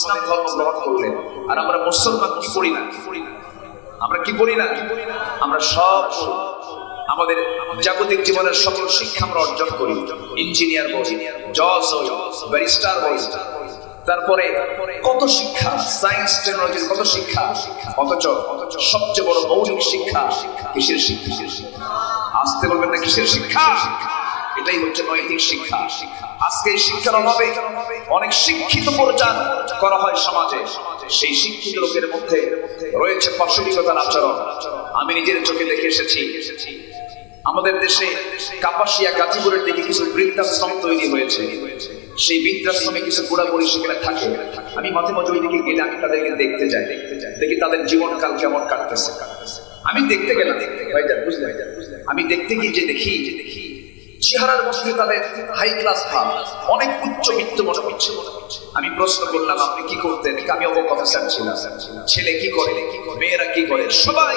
ইসলাম ধর্ম গ্রহণ করলেন। আর আমরা মুসলমান কি করি না? আমরা কি করি না? আমরা সব আমাদের জাগতিক জীবনের সকল শিক্ষা আমরা অর্জন করি। ইঞ্জিনিয়ার হই, জজ হই, ব্যারিস্টার হই, তারপরে কত শিক্ষা, সায়েন্স টেকনোলজির কত শিক্ষা, অথচ সবচেয়ে বড় মৌলিক শিক্ষা কিসের শিক্ষা? আসতে বলবেন না কিসের শিক্ষা? এটাই হচ্ছে নৈতিক শিক্ষা। আজকে এই শিক্ষার অভাবে অনেক শিক্ষিত প্রচার করা হয় সমাজে। সেই শিক্ষিত লোকের মধ্যে রয়েছে পাশবিকতার আচরণ। আমি নিজের চোখে দেখে এসেছি আমাদের দেশে কাপাসিয়া গাজীপুরের দিকে কিছু বৃদ্ধাশ্রম তৈরি হয়েছে। সেই বৃদ্ধাশ্রমে কিছু বুড়াবুড়ি সেখানে থাকে। আমি মাঝে মাঝে ওই দিকে গেলে আমি তাদেরকে দেখতে যাই, দেখি তাদের জীবনকাল কেমন কাটতেছে। আমি দেখতে গেলাম, আমি দেখতে গিয়ে যে দেখি চেহারার মধ্যে তাদের হাই ক্লাস ভাব, অনেক উচ্চ বিত্ত মনে হচ্ছে। আমি প্রশ্ন করলাম, আপনি কি করতেন? আমি অবক অফিসার ছিলাম। ছেলে কি করে, মেয়েরা কি করে? সবাই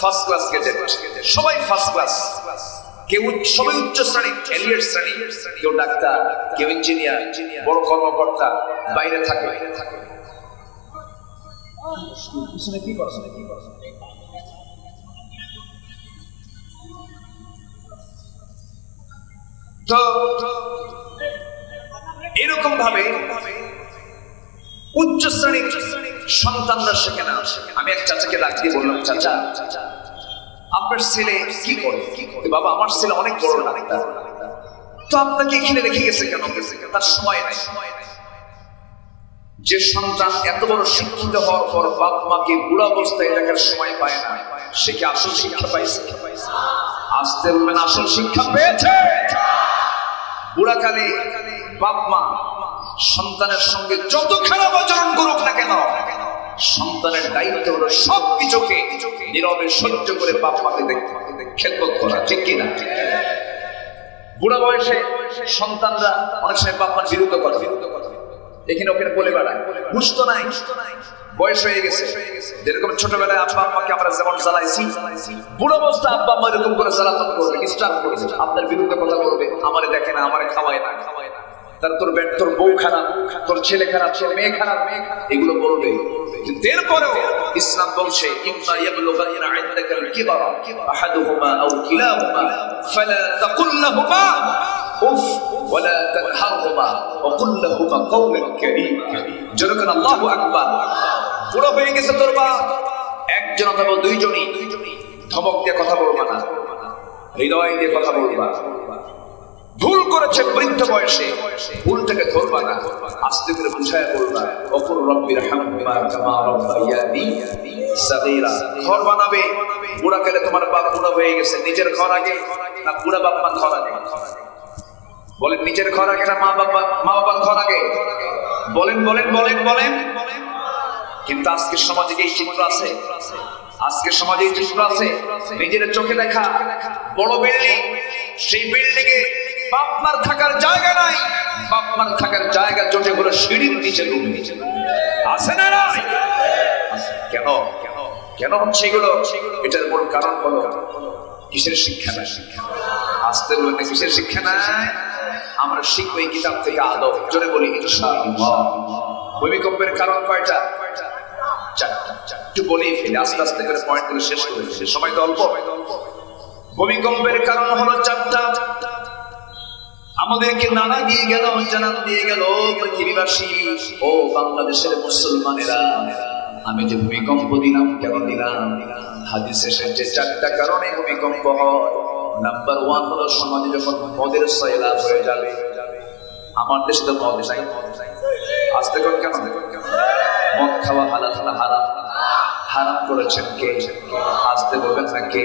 ফার্স্ট ক্লাস গ্রেজুয়েট, সবাই ফার্স্ট ক্লাস। কেউ সবাই উচ্চ শ্রেণী, এলিয়েট শ্রেণী, কেউ ডাক্তার, কেউ ইঞ্জিনিয়ার, বড় কর্মকর্তা, বাইরে থাকে। কি করে? তো এরকম ভাবে উচ্চ শ্রেণীর সন্তানরা সেখানে আসে। আমি এক চাচাকে ডাক দিয়ে বললাম, চাচা আপনার ছেলে কি করে? বাবা আমার ছেলে অনেক বড় ডাক্তার। তো আপনাকে এখানে রেখে গেছে কেন? তার সময় নাই। যে সন্তান এত বড় শিক্ষিত হওয়ার পর বাপ মাকে বুড়া অবস্থায় দেখার সময় পায় না, সে কি আসল শিক্ষা পাইছে? আসতে বলবেন আসল শিক্ষা পেয়েছে। বুড়াকালে বাপ মা সন্তানের সঙ্গে যত খারাপ আচরণ করুক না কেন, সন্তানের দায়িত্ব হলো সবকিছুকে নীরবে সহ্য করে বাপ মাকে খেদমত করা, ঠিক কিনা? বুড়া বয়সে সন্তানরা অনেক সময় বাপ মার বিরুদ্ধ করে, এখানে ওখানে বলে বেড়ায়, বুঝতো নাই, বয়স হয়ে গেছে। যেরকম ছোটবেলায় আব্বা আম্মাকে আমরা যেমন জ্বালাইছি, বুড়ো অবস্থা আব্বা আম্মা এরকম করে জ্বালাতন করবে, ডিস্টার্ব করবে, আপনার বিরুদ্ধে কথা বলবে, আমারে দেখে না, আমারে খাওয়ায় না, তার তোর বউ খারাপ, তোর ছেলে খারাপ, তোর মেয়ে খারাপ, এগুলো বলবে। এরপরেও ইসলাম বলছে, ইম্মা ইয়াবলুগান্না ইনদাকাল কিবারা আহাদুহুমা আও কিলাহুমা ফালা তাকুল লাহুমা উফ ওয়ালা তানহারহুমা ওয়া কুল লাহুমা কাওলান কারীমা। জোরকান আল্লাহু আকবার। বুড়ো হয়ে গেছে তোর বাপ, একজন অথবা দুইজনই ধমক দিয়ে কথা বলবা না, হৃদয় দিয়ে কথা বলবা। ভুল করেছে বৃদ্ধ বয়সে, ভুলটাকে ধরবা না, আস্তে করে বুঝায় বলবা, ওকুর রব্বির হামহুমা কামা রাব্বায়ানি সাগীরা। ঘর বানাবে, বুড়া গেলে তোমার বাপ বুড়া হয়ে গেছে, নিজের ঘর আগে না বুড়া বাপ মা ঘর আগে? বলেন নিজের ঘর আগে না মা বাবার ঘর আগে? বলেন বলেন বলেন বলেন। কিন্তু আজকের সমাজে এই চিত্র আছে, আজকের সমাজে এই চিত্র আছে। নিজের চোখে দেখা বড় বিল্ডিং, সেই বিল্ডিং এ বাপ মার থাকার জায়গা নাই, বাপ মার থাকার জায়গা জোটে করে সিঁড়ির নিচে রুম আছে না? কেন কেন হচ্ছে এগুলো? এটার মূল কারণ হলো কিসের শিক্ষা নাই? আসতে বলবেন না কিসের শিক্ষা নাই? আমরা শিখবো এই কিতাব থেকে আদব। জোরে বলি ইনশাআল্লাহ। ভূমিকম্পের কারণ কয়টা? চারটা। একটু বলেই ফেলি, আস্তে আস্তে করে পয়েন্টগুলো শেষ করে ফেলি, সময় তো অল্প। ভূমিকম্পের কারণ হলো চারটা। আমাদেরকে নাড়া দিয়ে গেল, জানান দিয়ে গেল পৃথিবীবাসী ও বাংলাদেশের মুসলমানেরা, আমি যে ভূমিকম্প দিলাম কেন দিলাম? হাদিসে এসেছে চারটা কারণে ভূমিকম্প হয়। নাম্বার 1 হলো সমাজে যখন মদের সয়লাব হয়ে যাবে। আমার দেশে তো মদ নাই, আসতে কোন কেন? মদ খাওয়া হালাল না হারাম? হারাম করেছেন কে? আসতে বলবেন না কে?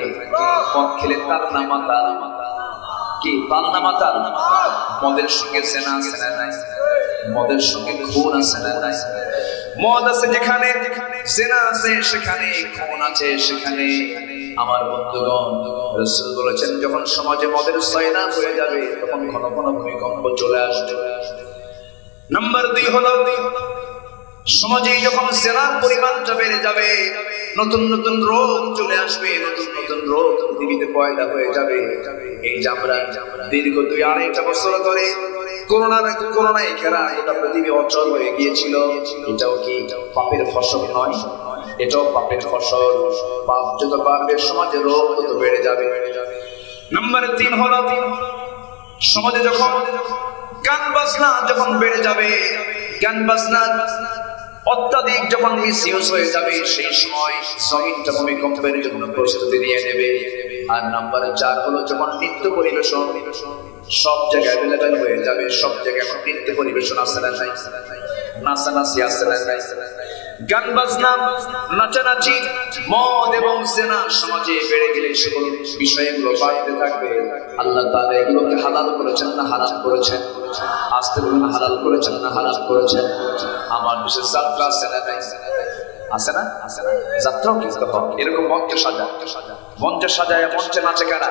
মদ খেলে তার নামা তার কি? তার নামা তার। মদের সঙ্গে জেনা আছে না নাই? মদের সঙ্গে খুন আছে না নাই? মদ আছে যেখানে, জেনা আছে সেখানে, খুন আছে সেখানে। আমার বন্ধুগণ, রাসূল বলেছেন যখন সমাজে মদের সয়লাব হয়ে যাবে তখন ঘন ঘন ভূমিকম্প চলে আসবে। নাম্বার 2 হলো সমাজে যখন জেনার পরিমাণটা বেড়ে যাবে, নতুন নতুন রোগ চলে আসবে, নতুন নতুন রোগ পৃথিবীতে পয়দা হয়ে যাবে। এই যে আমরা দীর্ঘ 2-2.5 বছর ধরে করোনায় ঘেরা গোটা পৃথিবী অচল হয়ে গিয়েছিল। এটাও কি পাপের ফসল নয়? এটাও পাপের ফসল। পাপ যত বাড়বে সমাজে রোগ তত বেড়ে যাবে। নাম্বার 3 হলো সমাজে যখন গান বাজনা যখন বেড়ে যাবে, গান বাজনা অত্যাধিক যখন মিসইউজ হয়ে যাবে, সেই সময় জমিনটা ভূমিকম্পের জন্য প্রস্তুতি নিয়ে নেবে। আর নাম্বার 4 হলো যখন নৃত্য পরিবেশন সব জায়গায় অ্যাভেলেবেল হয়ে যাবে। সব জায়গায় এখন নৃত্য পরিবেশন আছে না নাই? নাচানাচি আছে না নাই? গান বাজনা, নাচানাচি, মদ এবং জেনা সমাজে বেড়ে গেলে সকল বিষয়গুলো বাড়তে থাকবে। আল্লাহ তাআলা এগুলোকে হালাল করেছেন না হারাম করেছেন? আসতে বলুন, হালাল করেছেন না হারাম করেছেন? আমার দেশে যাত্রা আছে না নাই? আছে না? যাত্রাও কিন্তু হয় এরকম মঞ্চে সাজায় মঞ্চে নাচে কারা?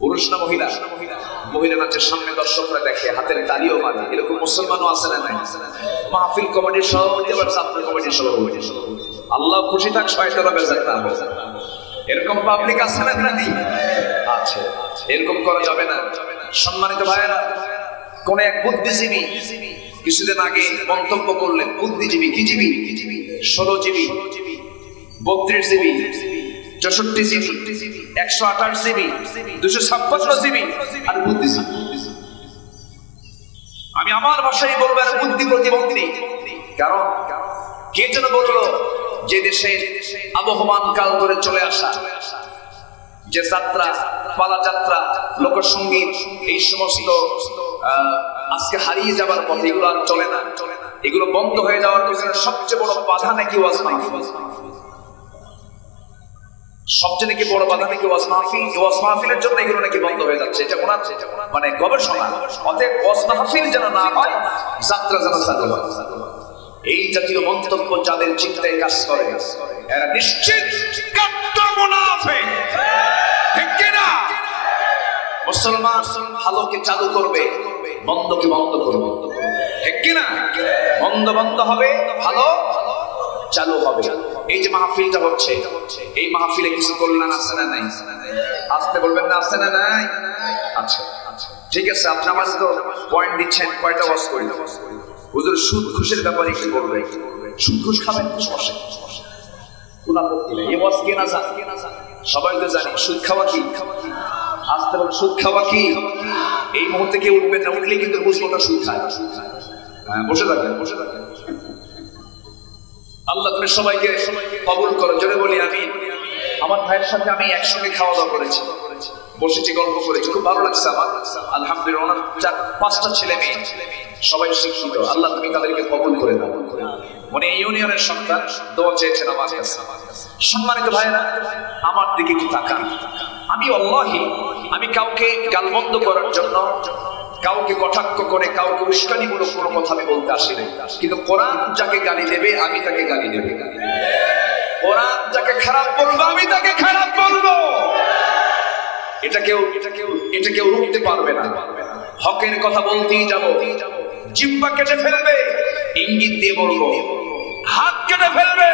পুরুষ না মহিলা? মহিলা নাচের সামনে দর্শকরা দেখে, হাতের তালিও মারে। এরকম মুসলমানও আছে না নাই? মাহফিল কমিটির সভাপতি আবার ছাত্র কমিটির সভাপতি। আল্লাহ খুশি থাক, শয়তানও বেজার না হবে। এরকম পাবলিক আছে না নাই? আছে। এরকম করা যাবে না। সম্মানিত ভাইয়েরা, কোন এক বুদ্ধিজীবী কিছুদিন আগে মন্তব্য করলেন, বুদ্ধিজীবী কি জীবী? 16 GB, 32 GB, 64 GB, 128 GB, 256 GB আর বুদ্ধিজীবী। আমি আমার ভাষায় বলবো আর বুদ্ধি প্রতিবন্ধী। কারণ কে যেন বললো যে দেশে আবহমান কাল ধরে চলে আসা যে যাত্রা, পালা যাত্রা, লোকসঙ্গীত, এই সমস্ত আজকে হারিয়ে যাবার পথে, এগুলো আর চলে না। এগুলো বন্ধ হয়ে যাওয়ার পিছনে সবচেয়ে বড় বাধা নাকি ওয়াজ মাহফিল। সবচেয়ে নাকি বড় বাধা নাকি ওয়াজ মাহফিল। ওয়াজ মাহফিলের জন্য এগুলো নাকি বন্ধ হয়ে যাচ্ছে। এটা ওনার মানে গবেষণা। অতএব ওয়াজ মাহফিল যেন না হয়, যাত্রা যেন চালু হয়। এই জাতীয় মন্তব্য যাদের চিন্তায় কাজ করে এরা নিশ্চিত কাট্টর মুনাফিক। ঠিক কি না? মুসলমান ভালোকে চালু করবে, মন্দকে বন্ধ করবে। ঠিক কি না? মন্দ বন্ধ হবে, ভালো চালু হবে। এই যে মাহফিলটা হচ্ছে, এই মাহফিলে কিছু কল্যাণ আছে না নাই? আসতে বলবেন না, আছে না নাই? আচ্ছা ঠিক আছে, আপনি আমার তো পয়েন্ট দিচ্ছেন। কয়টা ওয়াজ করি? হুজুর সুদ ঘুষের ব্যাপারে একটু বলবেন। সুদ ঘুষ খাবেন? সমস্যা কোন আপত্তি নেই। এই ওয়াজ কে না জানে? সবাই তো জানি সুদ খাওয়া কি। আসতে বলেন, সুদ খাওয়া কি? এই মুহূর্তে কেউ উঠবেন না, উঠলেই কিন্তু বুঝবো না সুদ খায়। হ্যাঁ, বসে থাকেন। আল্লাহ তুমি সবাইকে কবুল করো, জোরে বলি আমিন। আমার ভাইয়ের সাথে আমি একসঙ্গে খাওয়া দাওয়া করেছি, বসেছি, গল্প করেছি, খুব ভালো লাগছে আমার। আলহামদুলিল্লাহ, ওনার 4-5টা ছেলে মেয়ে সবাই শিক্ষিত। আল্লাহ তুমি তাদেরকে কবুল করে দাও। মানে এই ইউনিয়নের সন্তান, দোয়া চেয়েছেন আমার কাছে। সম্মানিত ভাইয়েরা, আমার দিকে কি তাকান। আমি আল্লাহি, আমি কাউকে গালমন্দ করার জন্য, কাউকে কটাক্ষ করে, কাউকে উস্কানিমূলক কোনো কথা আমি বলতে আসি নাই। কিন্তু কোরআন যাকে গালি দেবে আমি তাকে গালি দেবে। কোরআন যাকে খারাপ বলবো আমি তাকে খারাপ বলবো। এটা কেউ রুখতে পারবে না। হকের কথা বলতেই যাব। জিহ্বা কেটে ফেলবে, ইঙ্গিত দিয়ে বলবো। হাত কেটে ফেলবে,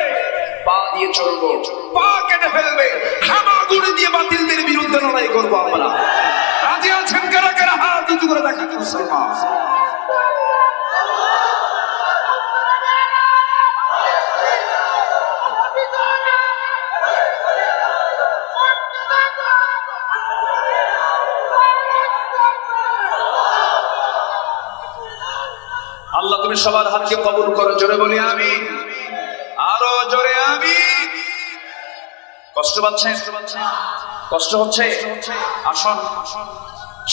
পা দিয়ে চলবো। পা কেটে ফেলবে, হামাগুড়ি দিয়ে বাতিলদের বিরুদ্ধে লড়াই করবো আমরা। রাজি আছেন কারা কারা? হাত উঁচু করে দেখান মুসলমান। আল্লাহ তুমি সবার হাতকে কবুল করো, জোরে বলি আমিন। আরো জোরে আমিন। কষ্ট পাচ্ছেন? কষ্ট হচ্ছে? আসুন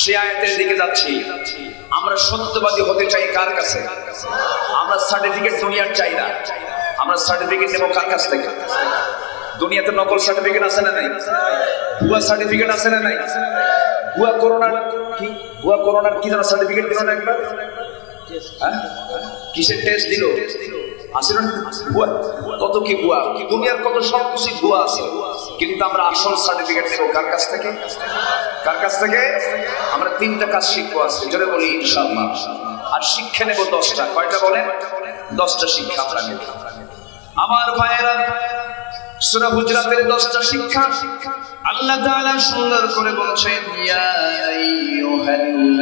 সে আয়াতের দিকে যাচ্ছি। আমরা সত্যবাদী হতে চাই কার কাছে? আমরা সার্টিফিকেট দুনিয়ার চাই না। আমরা সার্টিফিকেট নেব কার কাছ থেকে? দুনিয়াতে নকল সার্টিফিকেট আছে না নাই? ভুয়া সার্টিফিকেট আছে না নাই? ভুয়া করোনার কি যেন সার্টিফিকেট দিল না একবার? কিসের টেস্ট দিল? আসলে কত কি ভুয়া, দুনিয়ার কত সব কিছু ভুয়া আছে। কিন্তু আমরা আসল সার্টিফিকেট নেব কার কাছ থেকে? কার কাছ থেকে? আমরা 3টা কাজ শিখবো আজকে, জোরে বলি ইনশাআল্লাহ। আর শিক্ষা নেব 10টা। কয়টা বলেন? 10টা শিক্ষা আমরা নেব। আমার ভাইয়েরা, সূরা হুজরাতের 10টা শিক্ষা আল্লাহ তাআলা সুন্দর করে বলেছেন, ইয়া আইয়ুহাল্লাযীনা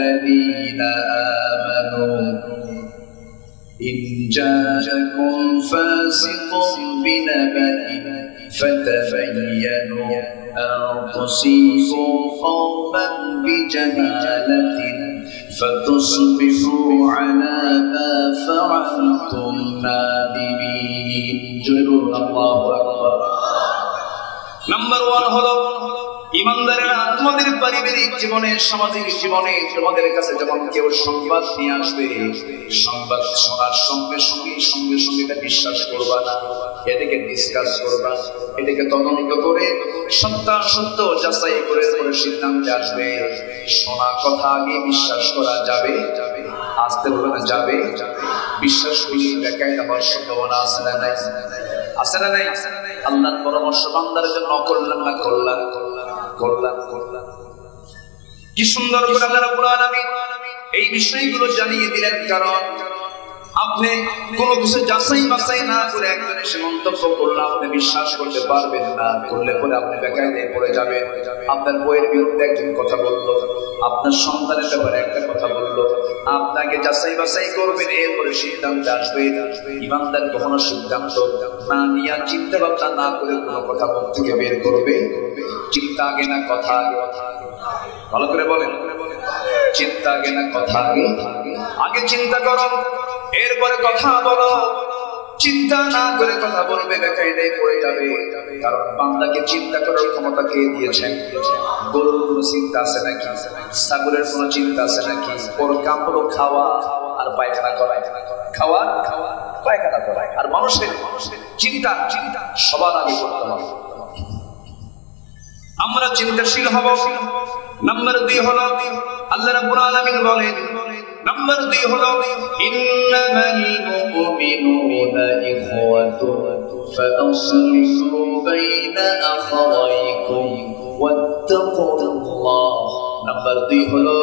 جاءكم فاسق بنبأ فتبينوا أن تصيبوا قوما بجهالة فتصبحوا على ما فعلتم نادمين الله أكبر নাম্বার 1 হলো ইমানদারেরা তোমাদের পারিবারিক জীবনে সামাজিক জীবনে তোমাদের কাছে যখন কেউ সংবাদ নিয়ে আসবে সংবাদ শোনার সঙ্গে সঙ্গে এটা বিশ্বাস করবা না এটাকে ডিসকাস করবা এটাকে তদন্ত করে সত্য যাচাই করে সিদ্ধান্তে আসবে শোনা কথা আগে বিশ্বাস করা যাবে আসতে বলে না যাবে বিশ্বাস করলে দেখাই হওয়ার সম্ভাবনা আছে না নাই আছে না নাই আল্লাহর পরামর্শ বান্দার জন্য করলাম কি সুন্দর করে আল্লাহ রাব্বুল আলামিন এই বিষয়গুলো জানিয়ে দিলেন কারণ আপনি কোনো কিছু যাচাই বাছাই না করে একজন এসে মন্তব্য করলে আপনি বিশ্বাস করতে পারবেন না করলে পরে আপনি বেকায়দায় পড়ে যাবেন আপনার বইয়ের বিরুদ্ধে একজন কথা বললো আপনার সন্তানের ব্যাপারে একটা কথা বললো আপনাকে যাচাই বাছাই করবেন এরপরে সিদ্ধান্ত আসবে ইমানদার কখনো সিদ্ধান্ত না নিয়ে চিন্তা ভাবনা না করে কোনো কথা মুখ থেকে বের করবে চিন্তা আগে না কথা আগে ভালো করে বলেন চিন্তা আগে না কথা আগে চিন্তা করো এরপরে কথা বলো চিন্তা না করে কথা বলবে বেকায়দায় পড়ে যাবে কারণ বান্দাকে চিন্তা করার ক্ষমতা কে দিয়েছেন গরুর কোনো চিন্তা আছে নাকি ছাগলের কোনো চিন্তা আছে নাকি ওর কাম হলো খাওয়া আর পায়খানা করা খাওয়া পায়খানা করা আর মানুষের চিন্তা সবার আগে করতে হবে আমরা চিন্তাশীল হব নাম্বার 2 হলো আল্লাহ রাব্বুল আলামিন বলেন নাম্বার 2 হলো ইন্নামাল মুমিনুনা ইখওয়াতুন ফাআসলিহু বাইনা আখাওয়াইকুম ওয়াত্তাকুল্লাহ নাম্বার 2 হলো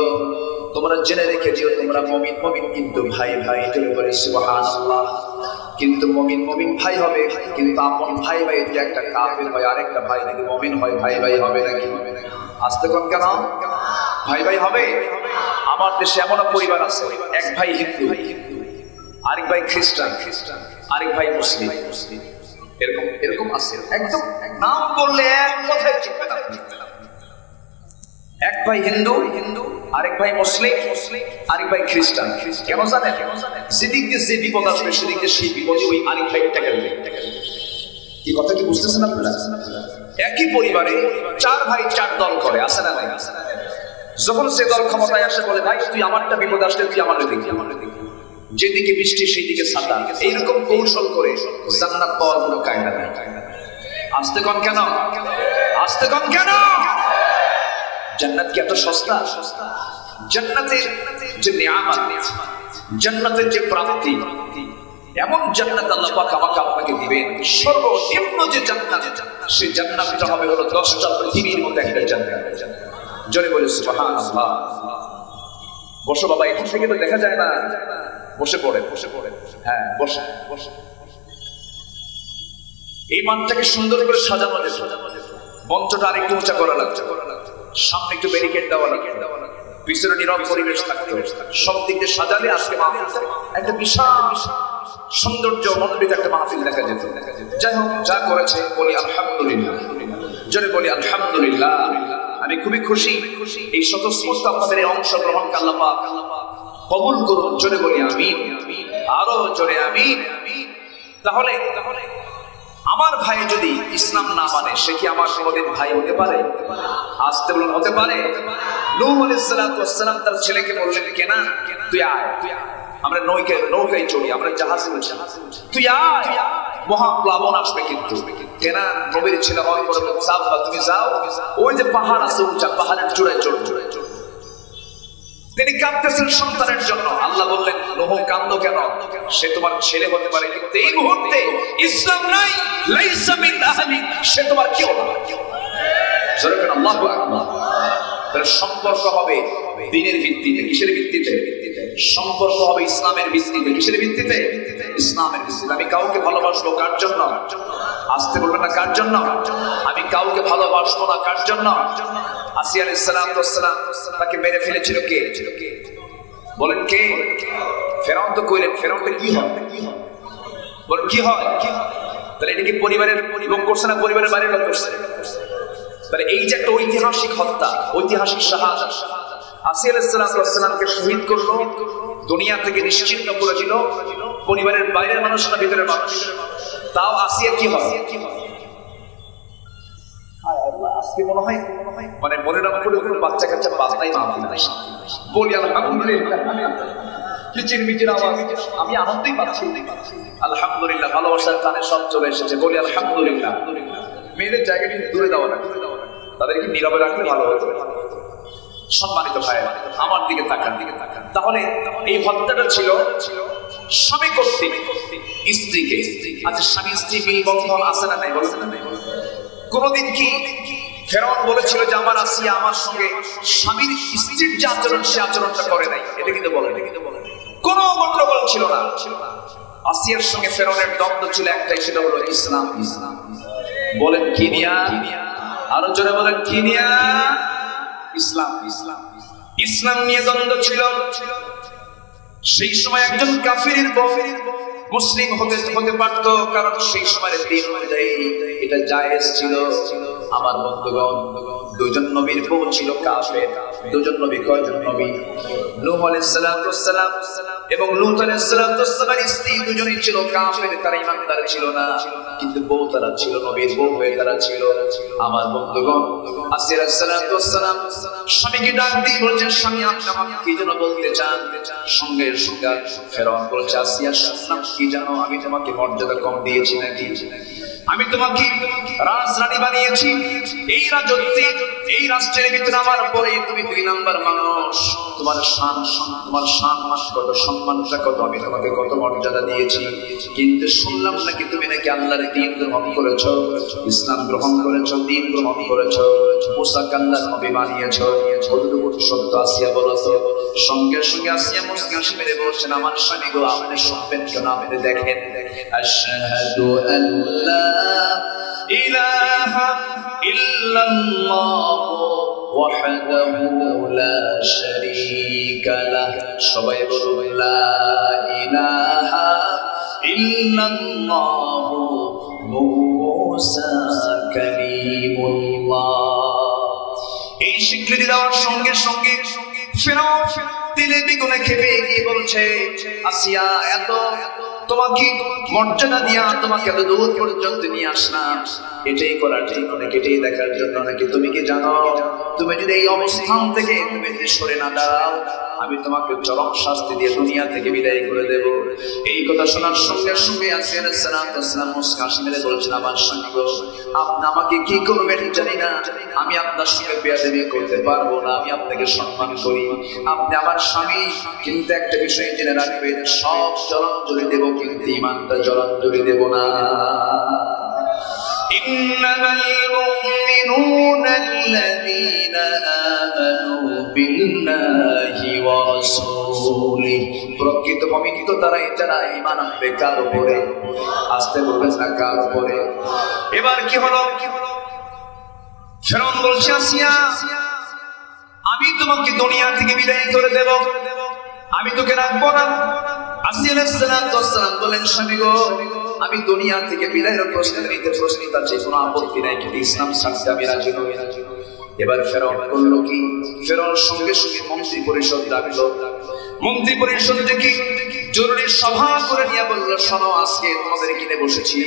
তোমরা জেনে রেখে দিও তোমরা মুমিন কিন্তু ভাই জোরে বলি সুবহানাল্লাহ কিন্তু মুমিন ভাই হবে কিন্তু আপন ভাই যে একটা কাফের হয় আরেকটা ভাই যদি মুমিন হয় ভাই হবে নাকি আস্তে কোন কেন ভাই হবে আমার দেশে এমন পরিবার আছে এক ভাই হিন্দু আরেক ভাই খ্রিস্টান আরেক ভাই মুসলিম এরকম আছে একদম নাম বললে এক কথায় চিনবে না এক ভাই হিন্দু আরেক ভাই মুসলিম আরেক ভাই খ্রিস্টান কেন জানেন যেদিক দিয়ে যে বিপদ আসবে সেদিক দিয়ে সেই বিপদে ওই আরেক ভাইটা গেলবে কি কথা কি বুঝতেছেন আপনারা একই পরিবারে 4 ভাই 4 দল করে আছে না নাই যখন সে দল ক্ষমতায় আসে বলে ভাই তুই আমারটা বিপদ আসলে তুই আমার দেখি যেদিকে বৃষ্টি সেই দিকে ছাতা এইরকম কৌশল করে জান্নাত পাওয়ার কোনো কায়দা নাই আসতে কোন কেন জান্নাত কি এত সস্তা জান্নাতের যে নিয়ামত জান্নাতের যে প্রাপ্তি এমন জান্নাত আল্লাহ পাক আমাকে আপনাকে দিবেন সর্বনিম্ন যে জান্নাত সেই জান্নাতটা হবে হলো 10টা পৃথিবীর মতো একটা জান্নাত জোরে বলে সুবহানাল্লাহ বসো বাবা এখান থেকে তো দেখা যায় না বসে পড়ে হ্যাঁ বসে এই মানটাকে সুন্দর করে সাজানো যেত মঞ্চটা আরেকটু উঁচা করা লাগছে সামনে একটু ব্যারিকেড দেওয়া লাগছে পিছনে নীরব পরিবেশ থাকতো সব দিক দিয়ে সাজালে আজকে মাহফিল একটা বিশাল সৌন্দর্য মনোনীত একটা মাহফিল দেখা যেত যাই হোক যা করেছে বলি আলহামদুলিল্লাহ জোরে বলি আলহামদুলিল্লাহ আমি খুবই খুশি এই স্বতঃস্ফূর্ত আপনাদের অংশগ্রহণকে আল্লাহ পাক কবুল করুন জোরে বলি আমিন আরো জোরে আমিন তাহলে আমার ভাই যদি ইসলাম না মানে সে কি আমার কোনদিন ভাই হতে পারে আসতে বলুন হতে পারে নূহ আলাইহিস সালাতু ওয়াস সালাম তার ছেলেকে বললেন কেনা তুই আয় আমরা নৌকায় চড়ি আমরা জাহাজে উঠি তুই আয় মহাপ্লাবন আসবে কিন্তু কেনা নবীর ছেলে হওয়ার পরে সাববা তুমি যাও ওই যে পাহাড় আছে উঁচা পাহাড়ের চূড়ায় চড়ো তিনি কাঁদতেছেন সন্তানের জন্য আল্লাহ বললেন নূহ কাঁদো কেন সে তোমার ছেলে হতে পারে কিন্তু এই মুহূর্তে ইসলাম নাই লাইসা মিন আহলি সে তোমার কেউ না জোরে বলেন আল্লাহু আকবার তার সম্পর্ক হবে দ্বীনের ভিত্তিতে কিসের ভিত্তিতে সম্পর্ক হবে ইসলামের ভিত্তিতে কিসের ভিত্তিতে ইসলামের ভিত্তিতে আমি কাউকে ভালোবাসবো কার জন্য আসতে বলবেন না কার জন্য আমি কাউকে ভালোবাসবো না কার জন্য আসিয়া আলাইহিস সালাম তাকে মেরে ফেলেছিল কে বলেন কে? ফেরাউন তো কইলেন, ফেরাউনটা কি হয়? বলেন কি হয়? তাহলে এটা কি পরিবারের লোক করছে না পরিবারের বাইরের লোক করছে? তাহলে এই যে একটা ঐতিহাসিক হত্যা, ঐতিহাসিক শাহাদাত, আসিয়া আলাইহিস সালামকে শহীদ করলো, দুনিয়া থেকে নিশ্চিহ্ন করে দিল, পরিবারের বাইরের মানুষ না ভিতরের মানুষ? তাও আসিয়া কি হয়? আজকে মনে হয় মানে মনে না করে কোনো বাচ্চা কাচ্চা বাচ্চাই মাহফিল আসে, বলি আলহামদুলিল্লাহ, কিচিরমিচির আওয়াজ, আমি আনন্দই পাচ্ছি। আলহামদুলিল্লাহ, ভালোবাসার কানে সব চলে এসেছে, বলি আলহামদুলিল্লাহ। মেয়েদের জায়গাটি দূরে দেওয়া না, তাদেরকে নীরবে রাখলে ভালো হতো। সম্মানিত ভাই, আমার দিকে তাকান। তাহলে এই হত্যাটা ছিল স্বামী কর্তৃক স্ত্রীকে। আচ্ছা, স্বামী স্ত্রী মিল বন্ধন আছে না নাই? বলছে না নাই? কোনদিন কি ফেরাউন বলেছিল যে আমার আসিয়া আমার সঙ্গে স্বামীর স্ত্রীর যে আচরণ সে আচরণটা করে নাই? এটা কিন্তু বলে নাই। কোনো গন্ডগোল ছিল না। আসিয়ার সঙ্গে ফেরাউনের দ্বন্দ্ব ছিল একটাই, সেটা হলো ইসলাম। বলেন কি নিয়া? আরো জোরে বলেন কি নিয়া? ইসলাম। ইসলাম নিয়ে দ্বন্দ্ব ছিল। সেই সময় একজন কাফিরের বউ মুসলিম হতে পারত, কারণ সেই সময়ের দিন অনুযায়ী এটা জায়েজ ছিল। আমার বন্ধুগণ, দুজন নবীর বউ ছিল কাফের। দুজন নবী, কয়জন নবী? নূহ আলাইহিস সালাম এবং লূত আলাইহিস সালামের স্ত্রী দুজনেই ছিল কাফের, তারা ঈমানদার ছিল না, কিন্তু বউ তারা ছিল, নবীর বউ হয়ে তারা ছিল। আমার বন্ধুগণ, আসিয়া আলাইহিস সালাম স্বামীকে ডাক দিয়ে বলছেন, স্বামী আপনি আমাকে কি যেন বলতে চান? সঙ্গে সঙ্গে ফেরাউন বলছে, আসিয়া শুনলাম কি জানো, আমি তোমাকে মর্যাদা কম দিয়েছি নাকি? আমি তোমাকে রাজরানী বানিয়েছি, এই রাজত্বে এই রাষ্ট্রের ভিতরে আমার পরে তুমি 2 নাম্বার মানুষ। তোমার শান মাস কত, সম্মানটা কত, আমি তোমাকে কত মর্যাদা দিয়েছি। কিন্তু শুনলাম নাকি তুমি নাকি আল্লাহর দ্বীন গ্রহণ করেছো, ইসলাম গ্রহণ করেছো, দ্বীন গ্রহণ করেছো, মুসাকে আল্লাহর নবী বানিয়েছো। কতটুকু সত্য আসিয়া বলছো? সঙ্গে সঙ্গে আসিয়া মুস্কি হাসি মেরে বলছেন, আমার স্বামী গো, আপনি শুনবেন কেন? আপনি দেখেন, আশহাদু আল্লা ইলাহা ইল্লাল্লাহ ওয়াহদাহু লা শারীকা লাহ। সবাই বলুন লা ইলাহা ইল্লাল্লাহ মুসা কালিমুল্লাহ। এই স্বীকৃতি দেওয়ার সঙ্গে সঙ্গে ফেরাউন দিলে বিগুনে খেপে গিয়ে বলছে, আসিয়া এত তোমাকে মর্যাদা দিয়া তোমাকে এত দূর পর্যন্ত নিয়ে আসলাম এটাই করার জন্য নাকি, এটাই দেখার জন্য নাকি? তুমি কি জানো, তুমি যদি এই অবস্থান থেকে তুমি যদি সরে না দাঁড়াও, আমি তোমাকে চরম শাস্তি দিয়ে দুনিয়া থেকে বিদায় করে দেব। এই কথা শোনার সঙ্গে সঙ্গে আসিয়া আলাইহিস সালাম মুস্কি হাসি মেরে বলছেন, আমার স্বামী গো, আপনি আমাকে কি করবেন জানি না, আমি আপনার সঙ্গে বেয়াদবি করতে পারবো না, আমি আপনাকে সম্মান করি, আপনি আমার স্বামী, কিন্তু একটা বিষয় জেনে রাখবেন, সব জলাঞ্জলি দেব কিন্তু ঈমানটা জলাঞ্জলি দেব না। ইন্নামাল মুমিনুনা আল্লাযীনা আমানু বিল্লাহি ওয়া রাসূলিহি। প্রকৃত মুমিন তো তারাই যারা ঈমান আনবে কার উপরে? আস্তে বলবেন না, কার উপরে? এবার কি হলো? ফেরাউন বলছে, আসিয়া আমি তোমাকে দুনিয়া থেকে বিদায় করে দেব, আমি তোকে রাখবো না। আসিয়া আলাইহিস সালাম বলেন, স্বামী গো, আমি দুনিয়া থেকে বিদায়ের প্রশ্ন নিতে প্রস্তুত আছি, কোনো আপত্তি নাই, কিন্তু ইসলাম ছাড়তে আমি রাজি নই। এবার ফেরাউন করলো কি? ফেরাউন সঙ্গে সঙ্গে মন্ত্রী পরিষদ ডাকলো। মন্ত্রী পরিষদ থেকে জরুরি সভা করে নিয়ে বললো, শোনো, আজকে তোমাদের কিনে বসেছি,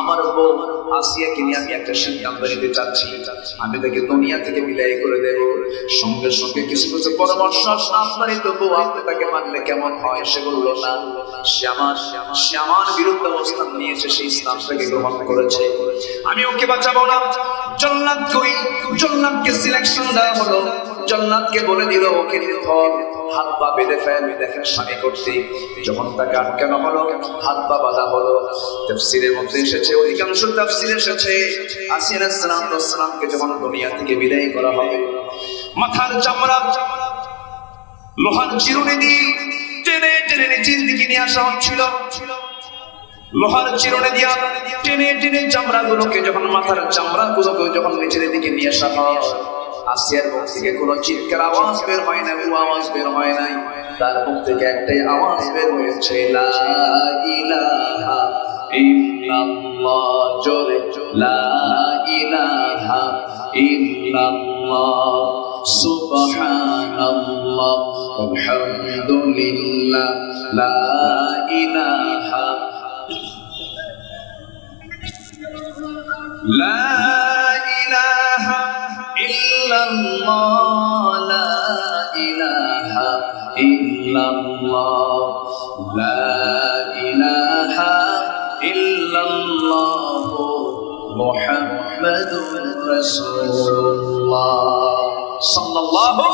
আমার বউ আসিয়াকে নিয়ে আমি একটা সিদ্ধান্ত নিতে চাচ্ছি, আমি তাকে দুনিয়া থেকে বিদায় করে দেব। সঙ্গে সঙ্গে কিছু কিছু পরামর্শ, আপনারই তো বউ, আপনি তাকে মানলে কেমন হয়? সে বললো না, সে আমার বিরুদ্ধে অবস্থান নিয়েছে, সে ইসলামটাকে গ্রহণ করেছে, আমি ওকে বাঁচাবো না। জল্লাদ কই? জল্লাদকে সিলেকশন দেওয়া হলো, জল্লাদকে বলে দিল ওকে ধর, হাত পা বেঁধে ফেল। দেখেন স্বামী কর্তৃক যখন তাকে আটকানো হলো, হাত পা বাঁধা হলো। তাফসীরের মধ্যে এসেছে, অধিকাংশ তাফসীরে এসেছে, আসিয়া আলাইহিস সালামকে যখন দুনিয়া থেকে বিদায় করা হবে, মাথার চামড়া লোহার চিরুনি দিয়ে টেনে টেনে নিচের দিকে নিয়ে আসা হচ্ছিল। লোহার চিরুনি দিয়া টেনে টেনে চামড়াগুলোকে, যখন মাথার চামড়াগুলোকে যখন নিচের দিকে নিয়ে আসা হয়, আসিয়ার মুখ থেকে কোনো চিৎকার আওয়াজ বের হয় না, কোনো আওয়াজ বের হয় নাই। তার মুখ থেকে একটাই আওয়াজ বের হয়েছে, লা ইলাহা ইল্লাল্লাহ, জোরে লা ইলাহা ইল্লাল্লাহ, সুবহানাল্লাহ, আলহামদুলিল্লাহ, লা ইলাহা লা ইলাহা ইল্লাল্লাহ, লা ইলাহা ইল্লাল্লাহ, লা ইলাহা ইল্লাল্লাহ, মুহাম্মাদুর রাসূলুল্লাহ সাল্লাল্লাহু।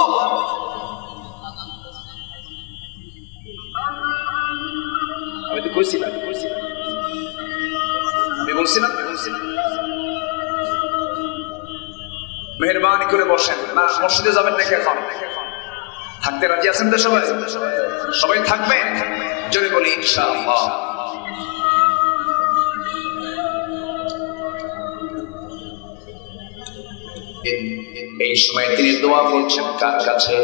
আমি তো কইছিলাম, আমি বলছিলাম মেহরবানি করে বসেন। না মসজিদে যাবেন নাকি এখন? থাকতে রাজি আছেন তো সবাই? সবাই থাকবেন? জোরে বলি ইনশাআল্লাহ। এই সময় তিনি দোয়া করছেন কার কাছে?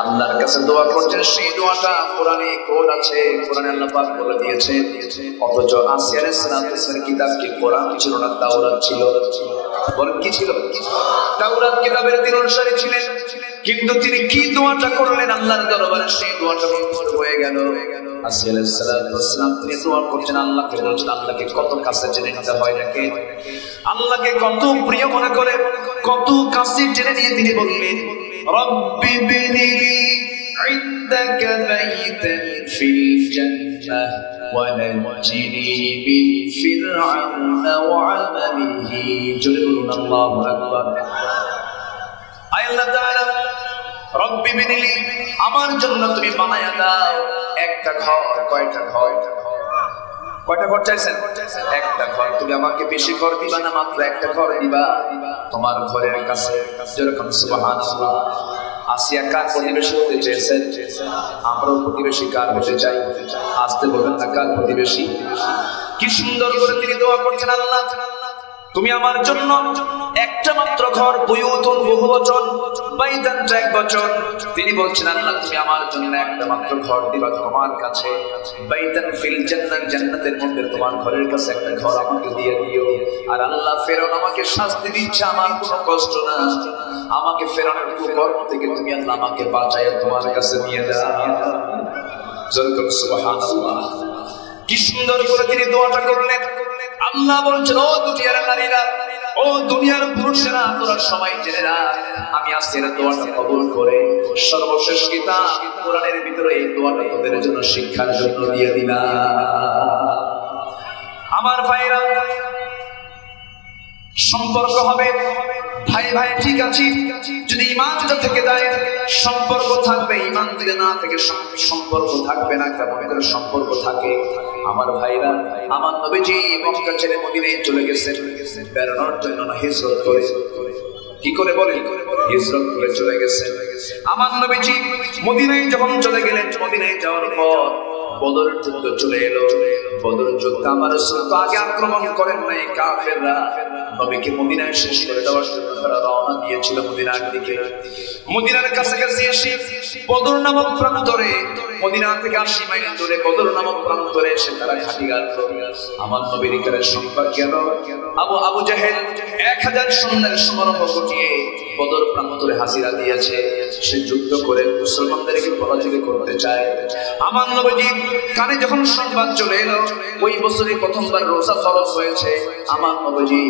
আল্লাহর কাছে দোয়া করছেন। সেই দোয়াটা কোরআনে কোড আছে, কোরআনে আল্লাহ পাক বলে দিয়েছে। অথচ আসিয়া আলাইহিস সালামের কিতাব কি কোরআন ছিল না তাওরাত ছিল? বলেন কি ছিল? তাওরাত কিতাবের তিনি অনুসারী ছিলেন, কিন্তু তিনি কি দোয়াটা করলেন আল্লাহর দরবারে, সেই দোয়াটা মঞ্জুর হয়ে গেল। আসিয়া আলাইহিস সালাম তিনি দোয়া করছেন, আল্লাহকে বলছেন, আল্লাহকে কত কাছে টেনে নিতে হয় নাকি, আল্লাহকে কত প্রিয় মনে করে কত কাছে টেনে নিয়ে তিনি বললেন, রব্বি বিনিলি ইনদাকা বাইতান ফিল জান্নাহ ওয়া নাজ্জিনি মিন ফিরআউনা ওয়া আমালিহি। জোরে বলুন আল্লাহু আকবার। আল্লাহ তাআলা রব্বি বিনিলি, আমার জন্য তুমি বানায়া দাও একটা ঘর। কয়টা ঘর? কয়টা ঘর চাইছেন? একটা ঘর। তুমি আমাকে বেশি ঘর দিবা না, মাত্র একটা ঘর দিবা তোমার ঘরের কাছে। যেরকম সুবহানাল্লাহ। আসিয়া কার প্রতিবেশী হতে চেয়েছেন? আমরাও প্রতিবেশী কার হতে চাই? আসতে বলবেন না, কার প্রতিবেশী? কি সুন্দর করে তিনি দোয়া করছেন, আল্লাহ তুমি আমার জন্য একটা মাত্র ঘর, বুয়ুতুন বহুবচন, বাইতান এক বচন। তিনি বলছেন, আল্লাহ তুমি আমার জন্য একটা মাত্র ঘর দিবা তোমার কাছে, বাইতান ফিল জান্নাহ, জান্নাতের মধ্যে তোমার ঘরের কাছে একটা ঘর আমাকে দিয়ে দিও। আর আল্লাহ ফেরাউন আমাকে শাস্তি দিচ্ছে, আমার কোনো কষ্ট না, আমাকে ফেরাউনের কুকর্ম থেকে তুমি আল্লাহ আমাকে বাঁচাইয়া তোমার কাছে নিয়ে যাও। জোরে সুবহানাল্লাহ। কি সুন্দর করে তিনি দোয়াটা করলেন। আল্লাহ বলছেন, ও দুনিয়ার নারীরা, ও দুনিয়ার পুরুষেরা, তোরা সবাই জেনে রাখ, আমি আজকের দোয়াটা কবুল করে সর্বশেষ কিতাব কোরআনের ভিতরে এই দোয়াটা তোদের জন্য শিক্ষার জন্য দিয়ে দিলাম। আমার ভাইরা, সম্পর্ক হবে ভাই ভাই, ঠিক আছে, যদি ঈমান যদি থেকে যায় সম্পর্ক থাকবে, ঈমান যদি না থেকে সম্পর্ক থাকবে না। কেমন করে সম্পর্ক থাকে? আমার ভাইরা, আমার নবীজি মক্কা ছেড়ে মদিনায় চলে গেছেন বেড়ানোর জন্য, না হিজরত করে। কি করে বলে? হিজরত করে চলে গেছেন। আমার নবীজি মদিনায় যখন চলে গেলেন, মদিনায় যাওয়ার পর বদর যুদ্ধ চলে এলো। বদর যুদ্ধ আমার রাসূল তো আগে আক্রমণ করেন নাই, কাফেররা নবীকে মদিনায় শেষ করে দেওয়ার জন্য তারা রওনা দিয়েছিল মদিনার দিকে। মদিনার কাছাকাছি এসে বদর নামক প্রান্তরে, মদিনা থেকে 80 মাইল দূরে বদর নামক প্রান্তরে এসে তারা ঘাঁটি গাড়ল। আমার নবীর কারের সংখ্যা গেল, আবু জাহেল 1000 সৈন্যের সমারোহ ঘটিয়ে বদর প্রান্তরে হাজিরা দিয়েছে। সে যুদ্ধ করে মুসলমানদেরকে পরাজিত করতে চায়। আমার নবীজি কানে যখন সংবাদ চলে এলো ওই বছরই প্রথমবার রোজা ফরজ হয়েছে, আমার নবীজি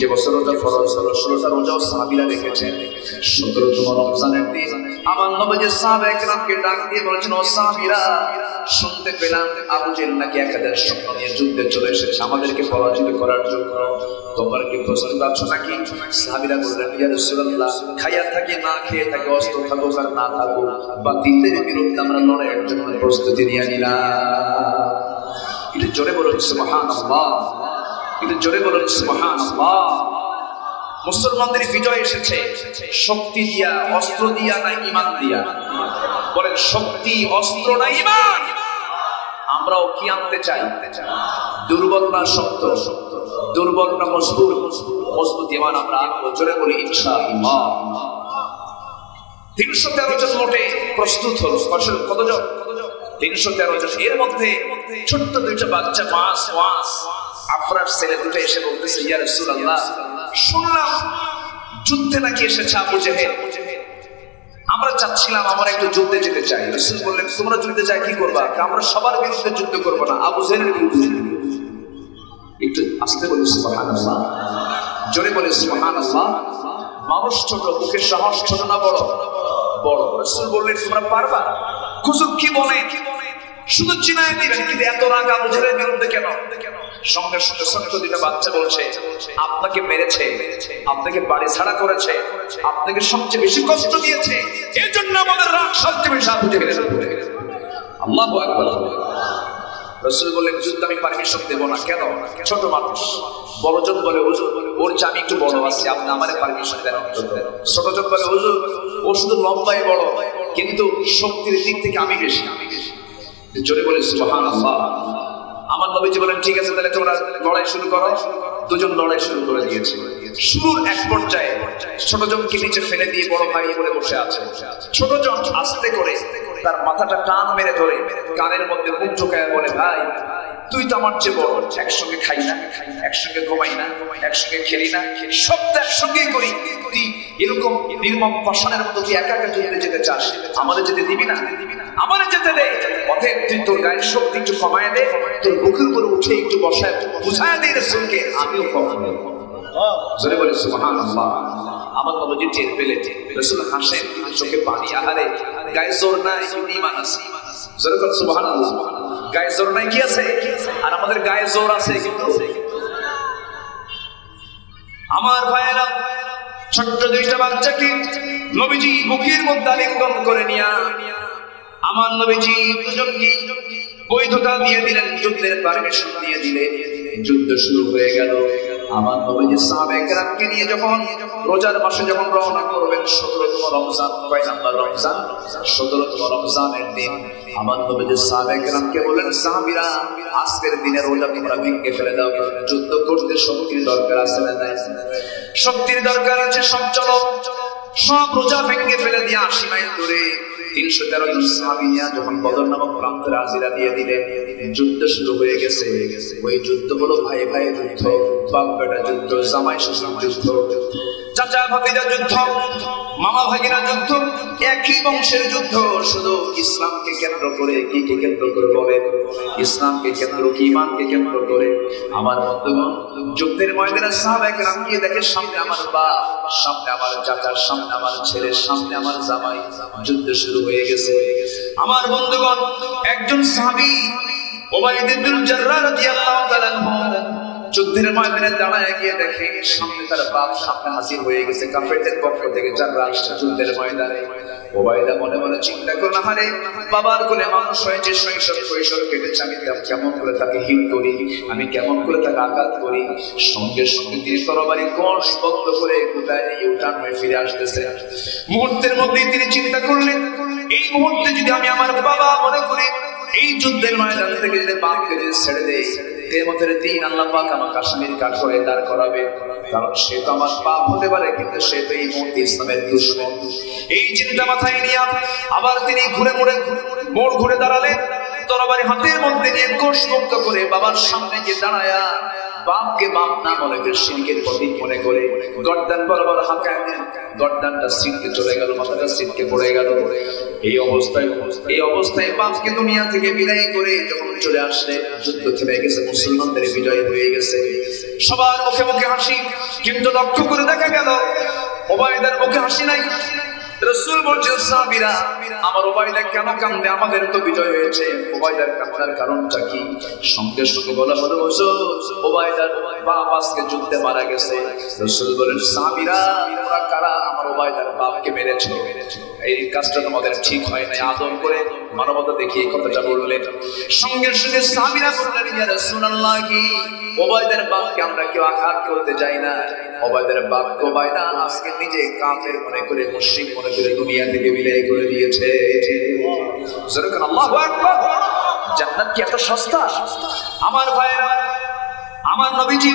যে বছর রোজা ফরজ হলো 16টা রোজাও সাহাবীরা রেখেছেন। 17তম রমজানের দিন আমার নবীজি সাহাবায়ে কেরামকে ডাক দিয়ে বলেছেন, ও সাহাবীরা, শুনতে পেলাম আবু জেহেল নাকি 1000 সৈন্য নিয়ে যুদ্ধে চলে এসেছে আমাদেরকে পরাজিত করার জন্য। তোমরা কি প্রস্তুত আছো নাকি? সাহাবীরা বললেন, ইয়া রাসূলুল্লাহ, খাইয়া থাকি না খেয়ে থাকি, অস্ত্র থাকুক আর না থাকুক, বাতিলের বিরুদ্ধে আমরা লড়াইয়ের জন্য প্রস্তুতি নিয়ে নিলাম। এটা জোরে বলুন সুবহানাল্লাহ, এটা জোরে বলুন সুবহানাল্লাহ। মুসলমানদের বিজয় এসেছে শক্তি দিয়া, অস্ত্র দিয়া, না ঈমান দিয়া? বলেন, শক্তি, অস্ত্র না ঈমান? আমরাও কি আনতে চাই? দুর্বল না শক্ত? দুর্বল না মজবুত? মজবুত ঈমান আমরা আনবো। জোরে বলি ইনশাআল্লাহ। 313 জন মোটে প্রস্তুত হলো। কতজন? 313 জন। এর মধ্যে ছোট্ট দুইটা বাচ্চা ওয়াস আফরার ছেলে দুটো এসে বলতেছে, ইয়া রাসূলুল্লাহ, শুনলাম যুদ্ধে নাকি এসেছে আবু জেহেল, আমরা চাচ্ছিলাম আমরা একটু যুদ্ধে যেতে চাই। রাসূল বললেন, তোমরা যুদ্ধে চাই কি করবা? আমরা সবার বিরুদ্ধে যুদ্ধ করব না, আবু জেহেলের বিরুদ্ধে। একটু আস্তে বলি সুবহানাল্লাহ, জোরে বলি সুবহানাল্লাহ। মানুষ ছোট, বুকের সাহস ছোট না বড়? বড়। রাসূল বললেন, তোমরা পারবা? হুজুর কি বলে, শুধু চিনায় দিবেন, কিন্তু এত রাগ আবু জেহেলের বিরুদ্ধে কেন? সঙ্গে সঙ্গে ছোট্ট দুইটা বাচ্চা বলছে, আপনাকে মেরেছে, আপনাকে বাড়ি ছাড়া করেছে, আপনাকে সবচেয়ে বেশি কষ্ট দিয়েছে, এই জন্য আমাদের রাগ সবচেয়ে বেশি আবু জেহেলের উপরে। আল্লাহু আকবার। রাসূল বললেন, যুদ্ধ আমি পারমিশন দেব না। কেন? ছোট মানুষ। বড়জন বলে, হুজুর ওর চেয়ে আমি একটু বড় আছি, আপনি আমারে পারমিশন দেন। ছোটজন বলে, হুজুর ও শুধু লম্বাই বড়, কিন্তু শক্তির দিক থেকে আমি বেশি। জোরে বলে সুবহানাল্লাহ। আমার নবীজি বলেন, ঠিক আছে তাহলে তোমরা লড়াই শুরু করো। দুজন লড়াই শুরু করে দিয়েছে। শুরুর এক পর্যায়ে ছোটজনকে নিচে ফেলে দিয়ে বড় ভাই বলে বসে আছে। ছোটজন আস্তে করে তার মাথাটা টান মেরে ধরে কানের মধ্যে মুখ ঢোকায় বলে, ভাই তুই তো আমার চেয়ে বড়, একসঙ্গে খাই না, একসঙ্গে ঘুমাই না, একসঙ্গে খেলি না, সব তো একসঙ্গেই করি, তুই এরকম নির্মম পাষাণের মতো কি একা একা যুদ্ধে যেতে চাস? আমাদের যেতে দিবি না? আমাদের যেতে দে। অতএব তুই তোর গায়ের শক্তি একটু কমায় দে, তোর বুকের উপরে উঠে একটু বসায় বুঝায় দে রাসূলকে, আমিও কমাবো। জোরে বলে সুবহানাল্লাহ। আমার নবীজি টের পেলে রাসূল হাসেন, কিন্তু চোখে পানি। আহারে, গায়ে জোর নাই, কিন্তু ঈমান আছে। জোরে বলে সুবহানাল্লাহ। গায়ে জোর নাই কি আছে? আর আমাদের গায়ে জোর আছে কিন্তু। আমার ভাইয়েরা, ছোট্ট দুইটা বাচ্চাকে নবীজি বুকের মধ্যে আলিঙ্গন করে নিয়া আমার নবীজি দুজনকে বৈধতা দিয়ে দিলেন, যুদ্ধের পারমিশন দিয়ে দিলেন। যুদ্ধ শুরু হয়ে গেল। আমার নবীজি সাহাবায়ে কেরামকে নিয়ে যখন রোজার মাসে যখন রওনা করবেন, 17তম রমজান, কয় নাম্বার রমজান? 17তম রমজানের দিন আমার নবীজি সাহাবায়ে কেরামকে বলেন, সাহাবীরা আজকের দিনে রোজা তোমরা ভেঙে ফেলে দাও, যুদ্ধ করতে শক্তির দরকার আছে না নাই? শক্তির দরকার আছে। সব চলো, সব রোজা ভেঙে ফেলে দিয়ে 80 মাইল দূরে 313 জন সাহাবী নিয়ে যখন বদর নামক প্রান্তে হাজিরা দিয়ে দিলেন, যুদ্ধ শুরু হয়ে গেছে। ওই যুদ্ধ হলো ভাই ভাই যুদ্ধ, বাপ বেটা যুদ্ধ, জামাই শ্বশুর যুদ্ধ, চাচা ভাতিজা যুদ্ধ, মামা ভাগিনা যুদ্ধ, একই বংশের যুদ্ধ। শুধু ইসলামকে কেন্দ্র করে, কি কেন্দ্র করে বলে? ইসলামকে কেন্দ্র, কি ঈমানকে কেন্দ্র করে। আমার বন্ধুগণ, যুদ্ধের ময়দানে সাহাবায়ে কেরাম গিয়ে দেখে, সামনে আমার বাপ, সামনে আমার চাচা, সামনে আমার ছেলে, সামনে আমার জামাই, যুদ্ধ শুরু হয়ে গেছে। আমার বন্ধুগণ, একজন সাহাবী উবাইদ ইবনুল জাররাহ রাদিয়াল্লাহু তাআলা যুদ্ধের ময়দানে দাঁড়ায় গিয়ে দেখে সামনে তার বাপ সামনে হাজির হয়ে গেছে। কাফেরদের পক্ষ থেকে যারা আসছে যুদ্ধের ময়দানে, উবাইদা মনে মনে চিন্তা করল, আরে বাবার কোলে মানুষ হয়েছে, শৈশব কৈশোর কেটেছে, আমি কেমন করে তাকে হিট করি, আমি কেমন করে তাকে আঘাত করি। সঙ্গে সঙ্গে তিনি তরবারি কোষ বন্ধ করে কোথায় ইউটার্ন হয়ে ফিরে আসতেছে। মুহূর্তের মধ্যেই তিনি চিন্তা করলেন, এই মুহূর্তে যদি আমি আমার বাবা মনে করি, এই যুদ্ধের ময়দান থেকে যদি বাপকে যদি ছেড়ে দেই, কিয়ামতের দিন আল্লাহ পাক আমার কাশ্মীর কাঠ করে দাঁড় করাবে। কারণ সে তো আমার বাপ হতে পারে, কিন্তু সে তো এই মুহূর্তে ইসলামের দুশমন। এই চিন্তা মাথায় নিয়ে আবার তিনি ঘুরে মোড় ঘুরে দাঁড়ালেন, তরবারি হাতের মধ্যে নিয়ে কোষ মুক্ত করে বাবার সামনে গিয়ে দাঁড়ায়া বাপকে বাপ না মনে করে শিরকের প্রতীক মনে করে গর্দান বরাবর হাঁকায় দেন। গর্দানটা সিটকে চলে গেল, মাথাটা সিটকে পড়ে গেল। এই অবস্থায় বাপকে দুনিয়া থেকে বিদায় করে যখন চলে আসলে যুদ্ধ থেমে গেছে, মুসলমানদের বিজয় হয়ে গেছে। সবার মুখে মুখে হাসি, কিন্তু লক্ষ্য করে দেখা গেল উবাইদার মুখে হাসি নাই। রাসূল বলছেন, সাহাবীরা আমার উবাইদা কেন কান্দে? আমাদের তো বিজয় হয়েছে, উবাইদার কান্নার কারণটা কি? সঙ্গে সঙ্গে বলা হলো, হুজুর উবাইদার বাপ আজকে যুদ্ধে মারা গেছে। রাসূল বলেন, সাহাবীরা তোমরা কারা আমার উবাইদার বাপকে মেরেছো? এই কাজটা তোমাদের ঠিক হয় না। আদর করে মানবতা দেখিয়ে কথাটা বললেন। সঙ্গে সঙ্গে সাহাবীরা বললেন, ইয়া রাসূলুল্লাহ, কি উবাইদার বাপকে আমরা কেউ আঘাত করতে যাই না। উবাইদার বাপ উবাইদা আজকে নিজে কাফের মনে করে, মুশরিক মনে করে দুনিয়া থেকে বিদায় করে দিয়েছে। যেরকম আল্লাহু আকবার। জান্নাত কি এত সস্তা? আমার ভাইরা, আমার নবীজি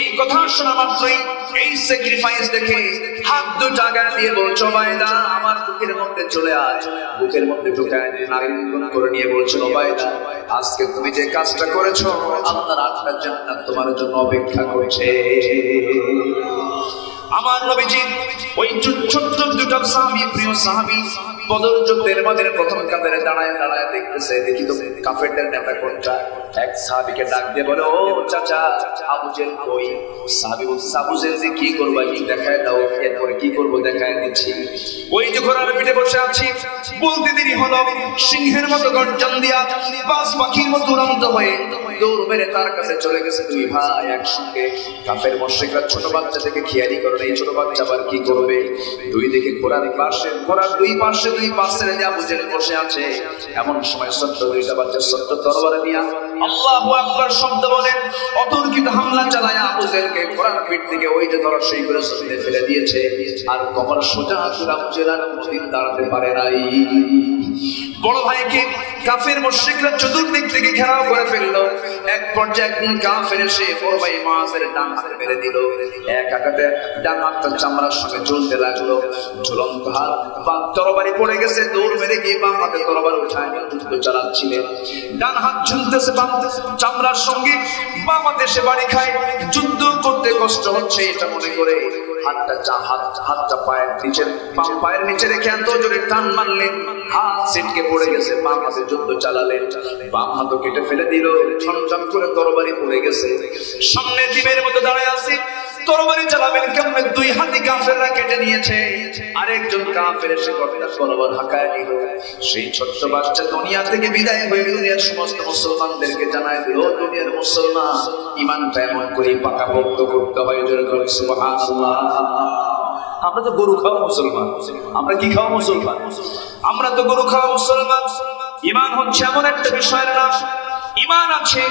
এই কথা শোনা মাত্রই এই স্যাক্রিফাইস দেখে হাত দুটো আগায় দিয়ে বলছে ওবায়দা আমার বুকের মধ্যে চলে আয়, বুকের মধ্যে ঢুকায় নারীগুণ করে নিয়ে বলছে ওবায়দা আজকে তুমি যে কাজটা করেছো আল্লাহর 8টা জান্নাত তোমার জন্য অপেক্ষা করছে। আমার নবীজি ওই ছোট্ট দুটো সাহাবী, প্রিয় সাহাবী বদর যুদ্ধের মধ্যে প্রথম কাতারে দাঁড়ায় দাঁড়ায় দেখতেছে, দেখি তো কাফেরদের নেতা কোনটা। এক সাহাবীকে ডাক দিয়ে বলে ও চাচা আবু জেল কই? সাহাবী বলছে আবু জেল যে কি করবা, কি দেখায় দাও, এরপরে কি করবো দেখায় দিচ্ছি। ওই যে ঘোড়ার পিঠে বসে আছি, বলতে দেরি হলো সিংহের মতো গর্জন দিয়া বাস পাখির মতো উড়ন্ত হয়ে দৌড় মেরে তার কাছে চলে গেছে দুই ভাই একসঙ্গে। কাফের মুশরিকরা ছোট বাচ্চা থেকে খেয়ালি করে, এই ছোট বাচ্চা আবার কি করবে? দুই দিকে ঘোড়ার পাশে, ঘোড়ার দুই পাশে দুই পাশে আবু জেল বসে আছে। এমন সময় ছোট্ট দুইটা বাচ্চা ছোট্ট তরবারি নিয়ে আল্লাহু আকবার শব্দ বলে অতর্কিত হামলা চালায় আবু জেলকে ঘোড়ার পিঠ থেকে ওই যে ধরাশয়ী করে জমিনে ফেলে দিয়েছে। আর কবর সোজা করে আবু জেল আর কোনদিন দাঁড়াতে পারে নাই। বড় ভাইকে কাফের মুশরিকরা চতুর্দিক থেকে ঘেরাও করে ফেললো। এক পর্যায়ে একজন কাফের এসে বড় ভাই মুআযের ডান হাতে মেরে দিল। এক আঘাতে ডান হাতটা চামড়ার সঙ্গে জ্বলতে লাগলো। ঝুলন্ত হাত বা তরবারি পড়ে গেছে, দৌড় মেরে গিয়ে বাম হাতে তরবারি উঠায় যুদ্ধ চালাচ্ছিলেন। ডান হাত ঝুলতেছে বাম চামড়ার সঙ্গে, বাম হাতে সে বাড়ি খায়। যুদ্ধ করতে কষ্ট হচ্ছে এটা মনে করে হাতটা পায়ের নিচে, বাম পায়ের নিচে রেখে এত জোরে টান মারলেন হাত ছিটকে পড়ে গেছে। বাম হাতে যুদ্ধ চালালেন, বাম হাতও কেটে ফেলে দিল। ঝনঝন করে তরবারি পড়ে গেছে। সামনে জীবের মতো দাঁড়ায় আছে, তরবারি চালাবেন কেমনে? দুই হাতি কাফেররা কেটে নিয়েছে। আরেকজন কাফের এসে তরবারি হাঁকায় নিল। সেই ছোট্ট বাচ্চা দুনিয়া থেকে বিদায় হয়ে দুনিয়ার সমস্ত মুসলমানদেরকে জানায় দিল, দুনিয়ার মুসলমান ঈমানটা এমন করে পাকাপোক্ত করতে হয় জোরে করে সুবহানাল্লাহ। আমরা তো গরু খাওয়া মুসলমান, আমরা কি খাওয়া মুসলমান? আমরা তো গরু খাওয়া মুসলমান। ঈমান হচ্ছে এমন একটা বিষয়ের নাম, ঈমান আছে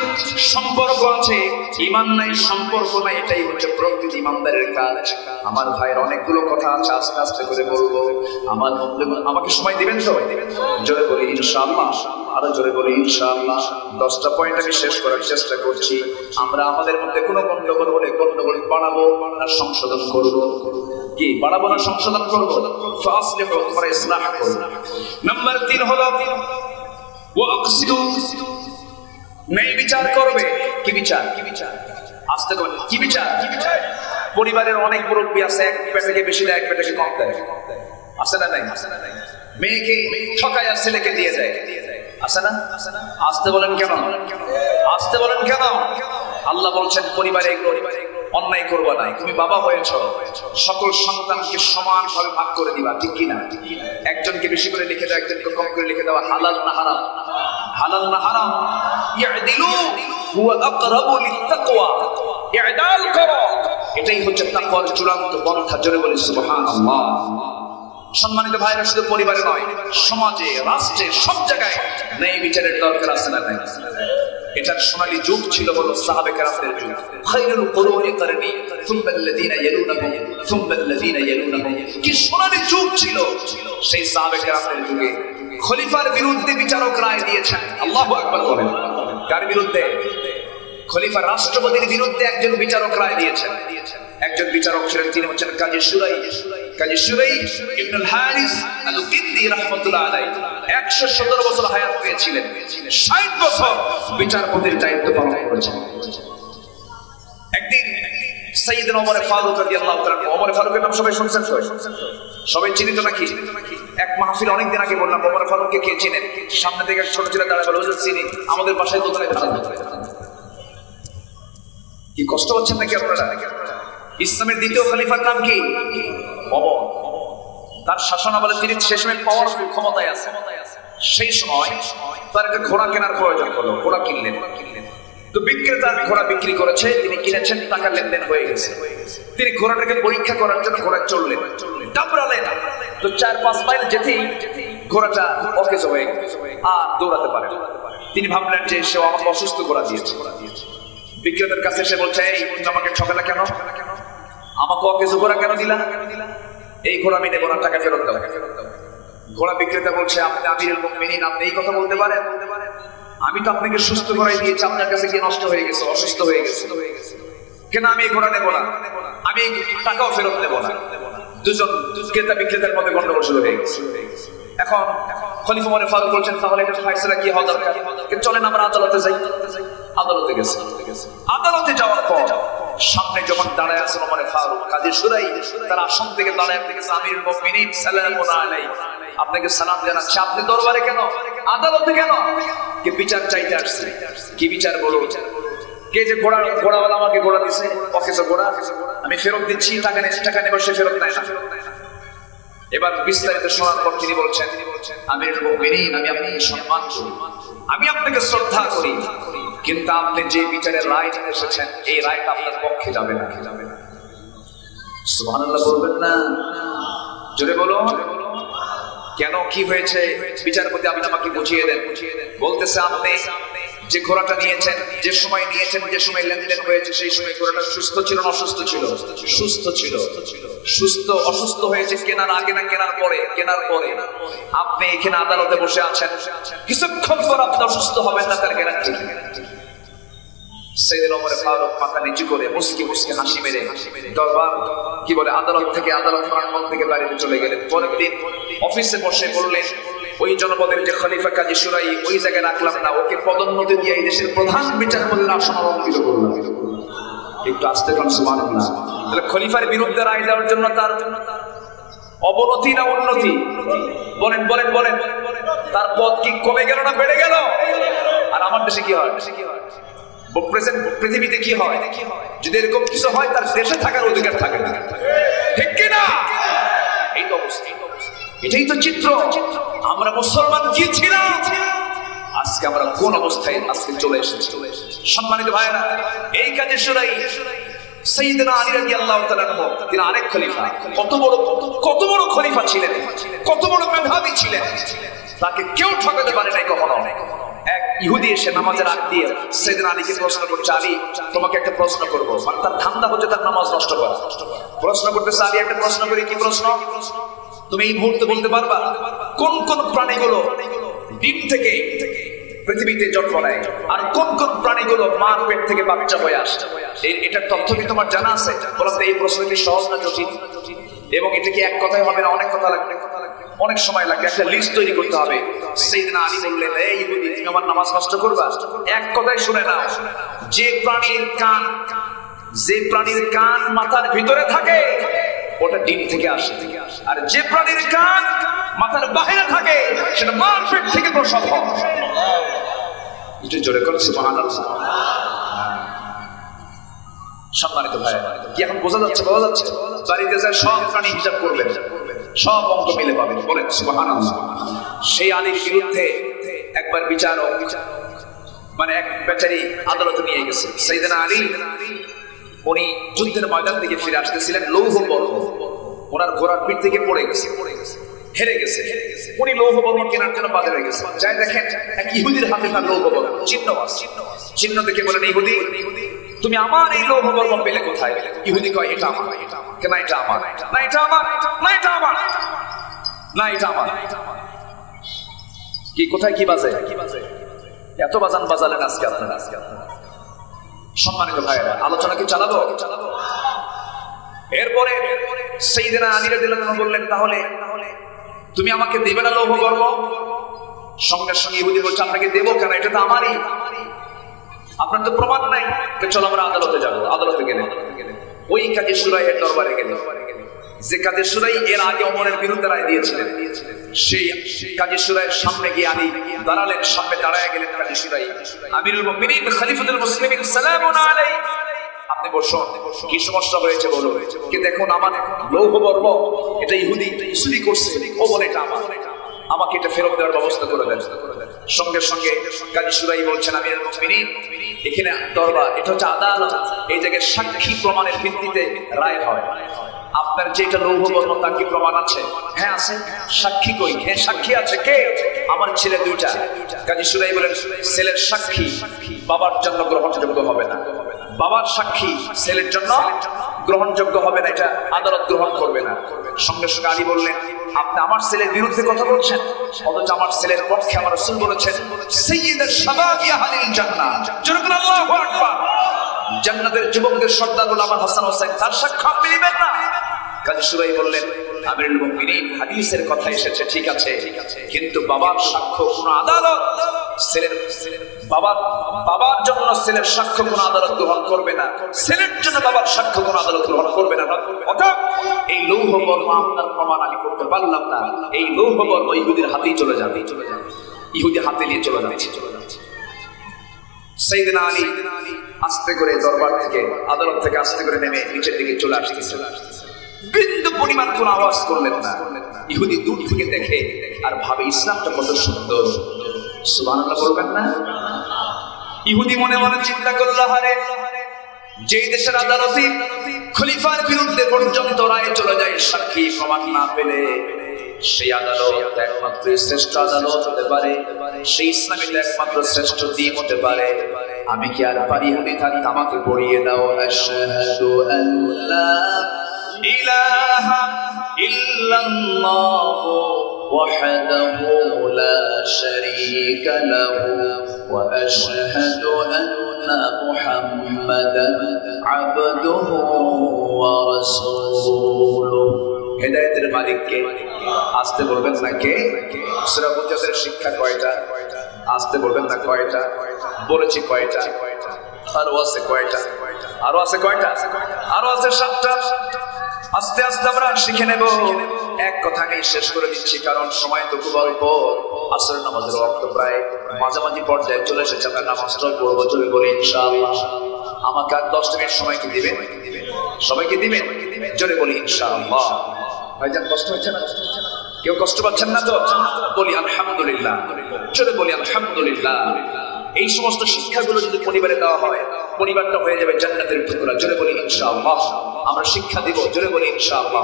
সম্পর্ক আছে, ঈমান নাই সম্পর্ক নাই, এটাই হচ্ছে প্রকৃত ঈমানদারের কাজ। আমার ভাইয়ের অনেকগুলো কথা আছে, আস্তে আস্তে করে বলবো। আমার বন্ধুগণ আমাকে সময় দিবেন তো? জোরে বলি ইনশাআল্লাহ, আরো জোরে বলি ইনশাআল্লাহ। 10টা পয়েন্ট আমি শেষ করার চেষ্টা করছি। আমরা আমাদের মধ্যে কোনো গন্ডগোল হলে গন্ডগোল বাড়াবো আর সংশোধন করবো। কি বাড়াবো না সংশোধন করবো? ফাসলিহু ওয়া ইসলাহ করব। নাম্বার 3 হলো ওয়াকসিদু, ন্যায় বিচার করবে। কি বিচার? আস্তে করে কি বিচার? পরিবারের অনেক মুরব্বী আছে, এক পেটেকে বেশি দেয়, এক পেটেকে কম দেয়, আছে না নাই? মেয়েকে ঠকায় আর ছেলেকে দিয়ে দেয়, আছে না? আস্তে বলেন কেন? আস্তে বলেন কেন? আল্লাহ বলছেন পরিবারে অন্যায় করবা না। তুমি বাবা হয়েছ, সকল সন্তানকে সমানভাবে ভাগ করে দিবা, ঠিক কিনা? একজনকে বেশি করে লিখে দাও, একজনকে কম করে লিখে দেওয়া হালাল না হারাম? হালাল না হারাম? ইয়াদিলু হুয়া আকরাবু লিত্তাকওয়া, ই'দাল করো, এটাই হচ্ছে তাকওয়ার চূড়ান্ত পন্থা। জোরে বলি সুবহানাল্লাহ। সম্মানিত ভাইরা, শুধু পরিবারে নয়, সমাজে, রাষ্ট্রে, সব জায়গায় ন্যায় বিচারের দরকার আছে না নাই? এটার সোনালী যুগ ছিল হলো সাহাবে কেরামদের যুগ। খায়রুল কুরুনি করনি সুম্মা আল্লাযীনা ইয়ালুনাহুম সুম্মা আল্লাযীনা ইয়ালুনাহুম। কি সোনালী যুগ ছিল সেই সাহাবে কেরামদের যুগে। খলিফার বিরুদ্ধে বিচারক রায় দিয়েছেন। আল্লাহু আকবার বলেন। কার বিরুদ্ধে? খলিফা রাষ্ট্রপতির বিরুদ্ধে একজন বিচারক রায় দিয়েছেন। একজন বিচারক ছিলেন, তিনি হচ্ছেন কাজী শুরাই। কাজী শুরাই ইবনুল হারিস আল-কিন্দি রাহমাতুল্লাহ আলাইহি 117 বছর হায়াত পেয়েছিলেন। 60 বছর বিচারপতির দায়িত্ব পালন করেছেন। একদিন সাইয়েদনা ওমর ফারুক রাদিয়াল্লাহু তাআলা, ওমর ফারুকের নাম সবাই শুনছেন তো? সবাই চিনেন তো নাকি? এক মাহফিল অনেকদিন আগে বললাম ওমর ফারুককে কে চিনেন? সামনে থেকে ছোট ছেলে দাঁড়ায় বলে হুজুর চিনি, আমাদের বাসায় দোকানে ভাড়া দেন। কি কষ্ট হচ্ছে নাকি আপনারা? ইসলামের দ্বিতীয় খলিফার নাম কি? ওমর। তার শাসনামলে তিনি শেষমেশ পাওয়ারফুল ক্ষমতায় আছে। সেই সময় তার একটা ঘোড়া কেনার প্রয়োজন হলো, ঘোড়া কিনলেন। তো বিক্রেতা ঘোড়া বিক্রি করেছে, তিনি কিনেছেন, টাকা লেনদেন হয়ে গেছে। তিনি ঘোড়াটাকে পরীক্ষা করার জন্য ঘোড়া চললেন, দাবড়ালেন। তো 4-5 মাইল যেতেই ঘোড়াটা অকেজ হয়ে গেল, আর দৌড়াতে পারে। তিনি ভাবলেন যে সে আমাকে অসুস্থ ঘোড়া দিয়েছে। বিক্রেতার কাছে এসে বলছে, এই তুমি আমাকে ঠকালে কেন? আমাকে অকেজ ঘোড়া কেন দিলা? এই ঘোড়া আমি নেব না, টাকা ফেরত দাও। ঘোড়া বিক্রেতা বলছে, আপনি আমিরুল মুমিনিন, আপনি এই কথা বলতে পারেন? আমি তো আপনাকে সুস্থ ঘোড়াই দিয়েছি, আপনার কাছে গিয়ে নষ্ট হয়ে গেছে, অসুস্থ হয়ে গেছে। কেন আমি এই ঘোড়া নেব না? আমি টাকাও ফেরত দেব না। দুজন ক্রেতা বিক্রেতার মধ্যে গন্ডগোল শুরু হয়ে গেছে। এখন খলিফা ওমর ফারুক বলছেন তাহলে এটা ফায়সালা কি হওয়া দরকার, চলেন আমরা আদালতে যাই। আদালতে গেছে। আদালতে যাওয়ার পর সামনে যখন দাঁড়ায় আছেন ওমর ফারুক, কাজী শুরাই তার আসন থেকে দাঁড়ায় থেকে আমিরুল মুমিনিন সাল্লাল্লাহু আলাইহি, আপনাকে সালাম জানাচ্ছি, আপনি দরবারে কেন, আদালতে কেন? কে বিচার চাইতে আসছে। কি বিচার বলো? কে যে ঘোড়াওয়ালা আমাকে ঘোড়া দিছে, অকেজো ঘোড়া, আমি ফেরত দিচ্ছি, টাকা নেবার সে ফেরত নেয় না। এবার বিস্তারিত শোনার পর তিনি বলছেন, আমিরুল মুমিনিন, আমি আপনাকে সম্মান করি, আমি আপনাকে শ্রদ্ধা করি, কিন্তু আপনি যে বিচারের রায় নিয়ে এসেছেন এই রায়টা আপনার পক্ষে যাবে না। সুবহানাল্লাহ বলবেন না? জোরে বলো। কেন, কি হয়েছে? বিচারপতি আপনি আমাকে বুঝিয়ে দেন। বলতেছে আপনি যে ঘোড়াটা নিয়েছেন, যে সময় নিয়েছেন, যে সময় লেনদেন হয়েছে, সেই সময় ঘোড়াটা সুস্থ ছিল না অসুস্থ ছিল? সুস্থ ছিল। সুস্থ অসুস্থ হয়েছে কেনার আগে না কেনার পরে? কেনার পরে। আপনি এখানে আদালতে বসে আছেন, কিছুক্ষণ পর আপনি অসুস্থ হবেন না, তার গ্যারান্টি। সাইয়েদনা ওমর ফারুক মাথা নিচু করে মুস্কি মুস্কি হাসি মেরে দরবার কি বলে আদালত প্রাঙ্গণ থেকে বাড়িতে চলে গেলেন। পরের দিন অফিসে বসে বললেন, ওই জনপদের যে খলিফা কাজী শুরাই, ওই জায়গায় রাখলাম না, ওকে পদোন্নতি দিয়ে এই দেশের প্রধান বিচারপতির আসন অলঙ্কৃত করলাম। একটু আস্তে করে সুবহানাল্লাহ। তাহলে খলিফার বিরুদ্ধে রায় দেওয়ার জন্য তার অবনতি না উন্নতি? বলেন বলেন বলেন। তার পদ কি কমে গেল না বেড়ে গেল? আর আমার দেশে কি হয়? পৃথিবীতে কি হয়? যদি এরকম কিছু হয় তার দেশে থাকার অধিকার থাকে না, ঠিক কিনা? এই তো অবস্থা, এটাই তো চিত্র। আমরা মুসলমান কি ছিলাম, আজকে আমরা কোন অবস্থায় আজকে চলে এসেছি। সম্মানিত ভাইরা, এই কাজে শুরাই সাইয়েদনা আলী রাদিয়াল্লাহু তাআলা আনহু, তিনি আরেক খলিফা, কত বড় খলিফা ছিলেন, কত বড় মেধাবী ছিলেন, তাকে কেউ ঠকাতে পারে নাই কখনো। এক ইহুদি এসে নামাজের আগ দিয়ে সাইয়েদনা আলীকে প্রশ্ন করছে, আলী তোমাকে একটা প্রশ্ন করব। মানে তার ধান্দা হচ্ছে তার নামাজ নষ্ট করা। প্রশ্ন করতেছে, আলী একটা প্রশ্ন করি। কি প্রশ্ন? তুমি এই মুহূর্তে বলতে পারবা কোন কোন প্রাণীগুলো ডিম থেকে পৃথিবীতে জন্ম নেয়, আর কোন কোন প্রাণীগুলো মার পেট থেকে বাচ্চা হয়ে আসে? এটার তথ্য কি তোমার জানা আছে? বলতে এই প্রশ্নটি সহজ না জটিল? এবং এটা কি এক কথায় হবে না অনেক কথা লাগবে? অনেক সময় লাগবে, একটা লিস্ট তৈরি করতে হবে। সাইয়েদনা আলী বললেন, এই ইহুদি তুমি আমার নামাজ নষ্ট করবা? এক কথায় শুনে নাও, যে প্রাণীর কান মাথার ভিতরে থাকে ওটা ডিম থেকে আসে, আর যে প্রাণীর কান মাথার বাইরে থাকে সেটা মার পেট থেকে প্রসব হয়। একটু জোরে করে সুবহানাল্লাহ। সম্মানিত ভাইরা, কি এখন বোঝা যাচ্ছে? বোঝা যাচ্ছে? বাড়িতে যায় সব প্রাণী হিসাব করবেন, সব অঙ্ক মিলে পাবেন। বলেন সুবহানাল্লাহ। সেই আলীর বিরুদ্ধে একবার বিচারক মানে এক বেচারি আদালতে নিয়ে গেছে। সাইয়েদনা আলী উনি যুদ্ধের ময়দান থেকে ফিরে আসতেছিলেন, লৌহ বর্ম ওনার ঘোড়ার পিঠ থেকে পড়ে গেছে, হেরে গেছে। উনি লৌহ বর্ম কেনার জন্য বাজারে গেছে, যাই দেখেন এক ইহুদির হাতে তার লৌহ বর্ম চিহ্ন আছে। চিহ্ন দেখে বলেন, ইহুদি তুমি আমার এই লৌহ বর্ম পেলে কোথায়? ইহুদি কয়, এটা আমার। কেন এটা আমার? না এটা আমার, না এটা আমার, না এটা আমার। কি কোথায় কি বাজে? এত বাজান বাজালেন আজকে আপনারা। সম্মানিত ভাইরা, আলোচনা কি চালাবো? এরপরে সাইয়েদনা আলী রাদিয়াল্লাহু আনহু বললেন, তাহলে তুমি আমাকে দেবে না লৌহ বর্ম? সঙ্গে সঙ্গে ইহুদি বলছে, আপনাকে দেবো কেন, এটা তো আমারই, আপনার তো প্রমাণ নাই। চলো আমরা আদালতে যাবো। আদালতে গেলেন, ওই কাজী শুরাইয়ের দরবারে গেলেন, যে কাজী শুরাই এর আগে ওমরের বিরুদ্ধে রায় দিয়েছিলেন। সেই কাজী শুরাইয়ের সামনে গিয়ে আলী দাঁড়ালেন, সামনে দাঁড়ায় গেলেন কাজী শুরাই, আমিরুল মুমিনিন খলিফাতুল মুসলিমিন সালামুন আলাইহি, আপনি বসুন, কি সমস্যা হয়েছে বলো। কি দেখুন, আমার লৌহ বর্ম এটা ইহুদি চুরি করছে, ও বলে এটা আমার, আমাকে এটা ফেরত দেওয়ার ব্যবস্থা করে দেন। সঙ্গে সঙ্গে কাজী শুরাই বলছেন, আমিরুল মুমিনিন এখানে দরবার, এটা হচ্ছে আদালত, এই জায়গায় সাক্ষী প্রমাণের ভিত্তিতে রায় হয়। আপনার যেটা লৌহ বর্ম তার কি প্রমাণ আছে? হ্যাঁ আছে। সাক্ষী কই? হ্যাঁ সাক্ষী আছে। কে? আমার ছেলে দুইটা। কাজী শুরাই বলেন, ছেলের সাক্ষী বাবার জন্য গ্রহণযোগ্য হবে না, বাবার সাক্ষী ছেলের জন্য গ্রহণযোগ্য হবে না, এটা আদালত গ্রহণ করবে না। সঙ্গে সঙ্গে আলী বললেন, আপনি আমার ছেলের বিরুদ্ধে কথা বলছেন, অথচ আমার ছেলের পক্ষে আমার রাসূল বলেছেন সাইয়্যিদুশ শাবাবি আহলিল জান্নাহ। জোরে বলুন আল্লাহু আকবার। জান্নাতের যুবকদের সর্দার হলো আমার হাসান হোসেন, তার সাক্ষ্য আপনি নেবেন না? কাজী সুরাই বললেন, আমিরুল মুমিনিন, হাদিসের কথা এসেছে ঠিক আছে, কিন্তু বাবার সাক্ষ্য কোন আদালত বাবার জন্য ছেলের সাক্ষ্য কোন আদালত গ্রহণ করবে না, ছেলের জন্য বাবার সাক্ষ্য কোন আদালত গ্রহণ করবে না। অর্থাৎ এই লৌহ বর্ম আপনার প্রমাণ আমি করতে পারলাম না, এই লৌহ বর্ম ইহুদির হাতেই চলে যাবে, ইহুদি হাতে নিয়ে চলে যাচ্ছে। সাইয়েদনা আলী আস্তে করে দরবার থেকে, আদালত থেকে আস্তে করে নেমে নিচের দিকে চলে আসতেছে, বিন্দু পরিমাণ কোন আওয়াজ করলেন না। ইহুদি দূর থেকে দেখে আর ভাবে ইসলামটা কত সুন্দর, সুবহানাল্লাহ বলবেন না? ইহুদি মনে মনে চিন্তা করল, হারে যেই দেশের আদালতে খলিফার বিরুদ্ধে পর্যন্ত রায় চলে যায় সাক্ষী প্রমাণ না পেলে, সেই আদালত একমাত্র শ্রেষ্ঠ আদালত হতে পারে, সেই ইসলামী একমাত্র শ্রেষ্ঠ দিন হতে পারে। আমি কি আর পারি? ইহুদি থাকি, আমাকে পড়িয়ে দাও আশহাদু আল্লা ইলাহা ইল্লাল্লাহু ওয়াহদাহু লা শারীকা লাহু ওয়া আশহাদু আন্না মুহাম্মাদান আবদুহু ওয়া রাসূলুহু। হেদায়েতের মালিক কে? আসতে বলবেন না কে? সূরা মুজাদ্দিদের শিক্ষা কয়টা? আসতে বলবেন না কয়টা? বলেছি কয়টা? আরো আছে কয়টা? আরো আছে কয়টা? আরো আছে 7টা। আস্তে আস্তে আমরা শিখে নেব। এক কথা নেই, শেষ করে দিচ্ছি, কারণ সময় তো খুব অল্প। আসরের নামাজের ওয়াক্ত প্রায় মাঝামাঝি পর্যায়ে চলে এসেছে। আমরা নামাজটা পড়বো, জোরে বলি ইনশাআল্লাহ। আমাকে আর 10 মিনিট সময় কি দিবেন? সবাইকে দিবেন? জোরে বলি ইনশাআল্লাহ। ভাইজান কষ্ট হচ্ছে না? কেউ কষ্ট পাচ্ছেন না তো? বলি আলহামদুলিল্লাহ, জোরে বলি আলহামদুলিল্লাহ। এই সমস্ত শিক্ষাগুলো যদি পরিবারে দেওয়া হয়, পরিবারটা হয়ে যাবে জান্নাতের টুকরা। জোরে বলি ইনশাআল্লাহ। আমরা শিক্ষা দিব, জোরে বলি ইনশাআল্লাহ।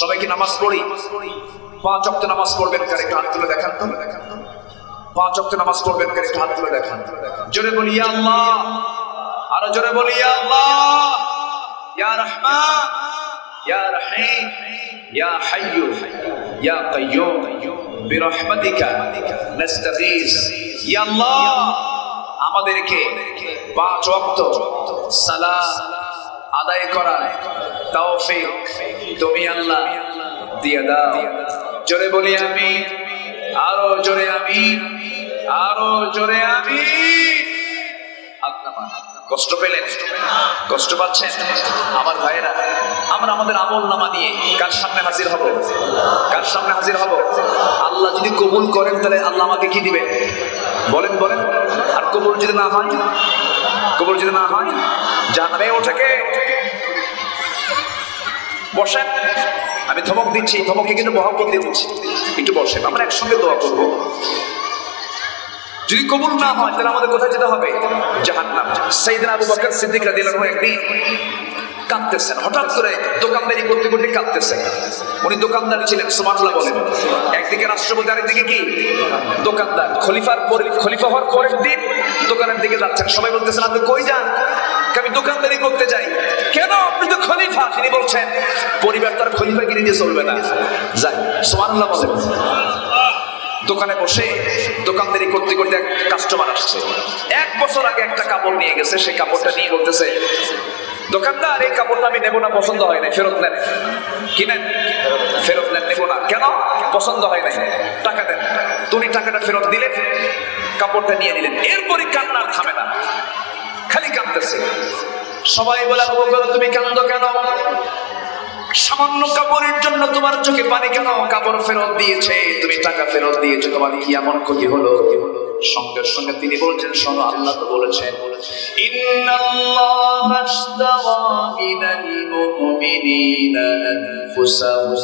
সবাইকে নামাজ পড়ি, 5 ওয়াক্ত নামাজ পড়বেন কার একটু হাত তুলে দেখান তো। 5 ওয়াক্ত নামাজ পড়বেন কার একটু হাত তুলে দেখান। জোরে বলি ইয়া আল্লাহ, আরো জোরে বলি ইয়া আল্লাহ, ইয়া রহমান, ইয়া রহিম, ইয়া হাইয়্যু ইয়া কাইয়্যুম বিরহমাতিকা নাস্তাগীস। ইয়া আল্লাহ, আমাদেরকে 5 ওয়াক্ত সালাত আদায় করার তৌফিক তুমি আল্লাহ দিয়ে দাও। জোরে বলি আমিন, আরো জোরে আমিন, আরো জোরে আমিন। কষ্ট পেলেন? কষ্ট পাচ্ছেন? আমার ভাইয়েরা, আমরা আমাদের আমল নামা নিয়ে কার সামনে হাজির হব? কার সামনে হাজির হব? আল্লাহ যদি কবুল করেন তাহলে আল্লাহ আমাকে কি দিবেন? বলেন বলেন। আর কবুল যদি না হয়, কবুল যদি না হয়, জানাবে ওটাকে বসেন। আমি ধমক দিচ্ছি, ধমকে কিন্তু মহব্বত দিয়ে দিচ্ছি, একটু বসেন, আমরা একসঙ্গে দোয়া করবো। যদি কবুল না হয় তাহলে আমাদের কোথায় যেতে হবে? জাহান্নাম। সাইয়েদনা আবু বকর সিদ্দিক রাদিয়াল্লাহু আনহু একদিন কাঁদতেছেন, হঠাৎ করে দোকানদারি করতে করতে কাঁদতেছেন। উনি দোকানদার ছিলেন, সুবহানাল্লাহ বলেন। একদিকে রাষ্ট্রপতি, আরেকদিকে কি দোকানদার। খলিফা হওয়ার পরের দিন দোকানের দিকে যাচ্ছেন। সবাই বলতেছেন, আপনি কই যান? আমি দোকানদারি করতে যাই। কেন? আপনি তো খলিফা। তিনি বলছেন, পরিবার তার খলিফাগিরি দিয়ে চলবে না, যাই। সুবহানাল্লাহ বলেন। দোকানে বসে দোকানদারি করতে করতে এক কাস্টমার আসছে। 1 বছর আগে একটা কাপড় নিয়ে গেছে, সেই কাপড়টা নিয়ে বলতেছে, দোকানদার এই কাপড়টা আমি নেবো না, পছন্দ হয় না, ফেরত নেন। কিনেন? ফেরত নেন। নেবো না কেন? পছন্দ হয় নাই, টাকা দেন। তুমি টাকাটা ফেরত দিলে, কাপড়টা নিয়ে নিলেন। এরপরই কান্নার থামে না, খালি কাঁদতেছে। সবাই বলে, আবু বকর তুমি কাঁদো কেন? সামান্য কাপড়ের জন্য তোমার চোখে পানি কেন? কাপড় ফেরত দিয়েছে, তুমি টাকা ফেরত দিয়েছো, তোমার কি এমন ক্ষতি হলো? সঙ্গে সঙ্গে তিনি বলছেন, শোনো, আল্লাহ তো বলেছেন, ইন্নাল্লাহা আশতারা মিনাল মুমিনিনা আনফুসাহুম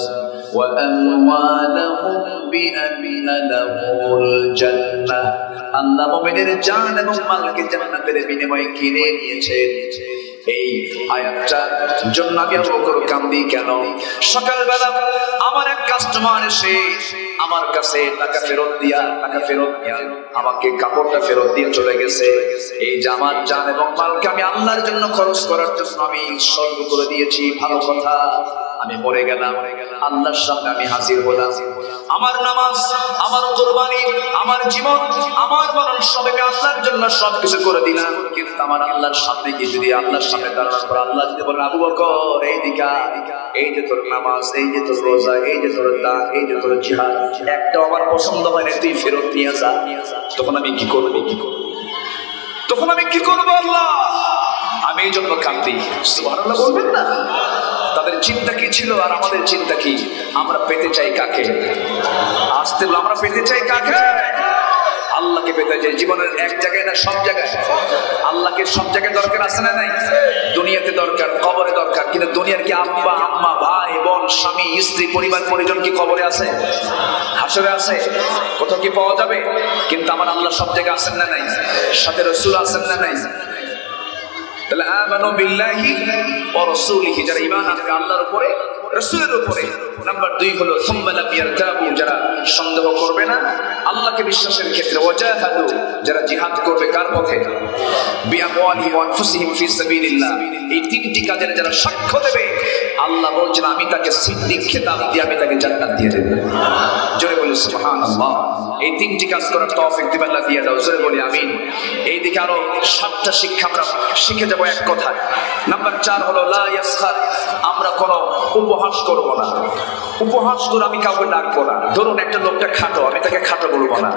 ওয়া আমওয়ালাহুম বিআন্না লাহুমুল জান্নাহ। আল্লাহ মুমিনের জান এবং মালকে জান্নাতের বিনিময়ে কিনে নিয়েছেন। এই আয়াতটার জন্য আমি আবু বকর কান্দি কেন? সকালবেলা আমার এক কাস্টমার এসে আমার কাছে টাকা ফেরত দিয়া আমাকে কাপড়টা ফেরত দিয়ে চলে গেছে। এই যে আমার জান এবং মালকে আমি আল্লাহর জন্য খরচ করার জন্য আমি উৎসর্গ করে দিয়েছি, ভালো কথা। আমি মরে গেলাম, আল্লাহর সামনে আমি হাজির হলাম, আমার নামাজ, আমার কুরবানি, আমার জীবন, আমার মরণ সব আমি আল্লাহর জন্য সবকিছু করে দিলাম। কিন্তু আমার আল্লাহর সামনে গিয়ে যদি আল্লাহর সামনে দাঁড়ানোর পর আল্লাহ যদি বলেন, আবু বকর এই দিকে, এই যে তোর নামাজ, এই যে তোর রোজা, এই যে তোর দান, এই যে তোর জিহাদ, একটা আমার পছন্দ হয় না, তুই ফেরত নিয়ে যা, তখন আমি কি করবো? তখন আমি কি করবো আল্লাহ? আমি এই জন্য কাঁদি। সুবহানাল্লাহ বলবেন না? তাদের চিন্তা কি ছিল আর আমাদের চিন্তা কি? আমরা পেতে চাই কাকে? আসতে আমরা পেতে চাই কাকে? আল্লাহকে পেতে চাই। জীবনের এক জায়গায় না সব জায়গায়? আল্লাহকে সব জায়গায় দরকার আছে না নাই? দুনিয়াতে দরকার, কবরে দরকার, কিন্তু দুনিয়ার কি আব্বা আম্মা, ভাই বোন, স্বামী স্ত্রী, পরিবার পরিজন কি কবরে আছে? হাসরে আছে? কোথাও কি পাওয়া যাবে? কিন্তু আমার আল্লাহ সব জায়গায় আছেন না নাই? সাথে রাসূল আছেন না নাই? তাহলে আমানু বিল্লাহি ওয়া রাসূলিহি, যারা ঈমান আনবে আল্লাহর উপরে, রাসূলের উপরে। নাম্বার 2 হলো সুম্মা লাম ইয়ারতাবু, যারা সন্দেহ করবে না আল্লাহকে বিশ্বাসের ক্ষেত্রে। ওয়াজাহাদু, যারা জিহাদ করবে কার পথে? বিআমওয়ালিহিম ওয়া আনফুসিহিম ফি সাবিলিল্লাহ। এই তিনটি কাজের যারা সাক্ষ্য দেবে, আল্লাহ বলছেন আমি তাকে সিদ্দিক খেতাব দিয়ে আমি তাকে জান্নাত দিয়ে দেব। জোরে বলি সুবহানাল্লাহ। এই তিনটি কাজ করার তৌফিক দিবেন আল্লাহ, দিয়ে দাও। জোরে বলি আমিন। এইদিকে আরো 7টা শিক্ষা আমরা শিখে যাব এক কথায়। নাম্বার 4 হলো লা ইয়াসখার, আমরা কোনো উপহাস করব না। উপহাস করে আমি কাউকে ডাকবো না। ধরুন একটা লোকটা খাটো, আমি তাকে খাটো বলবো না।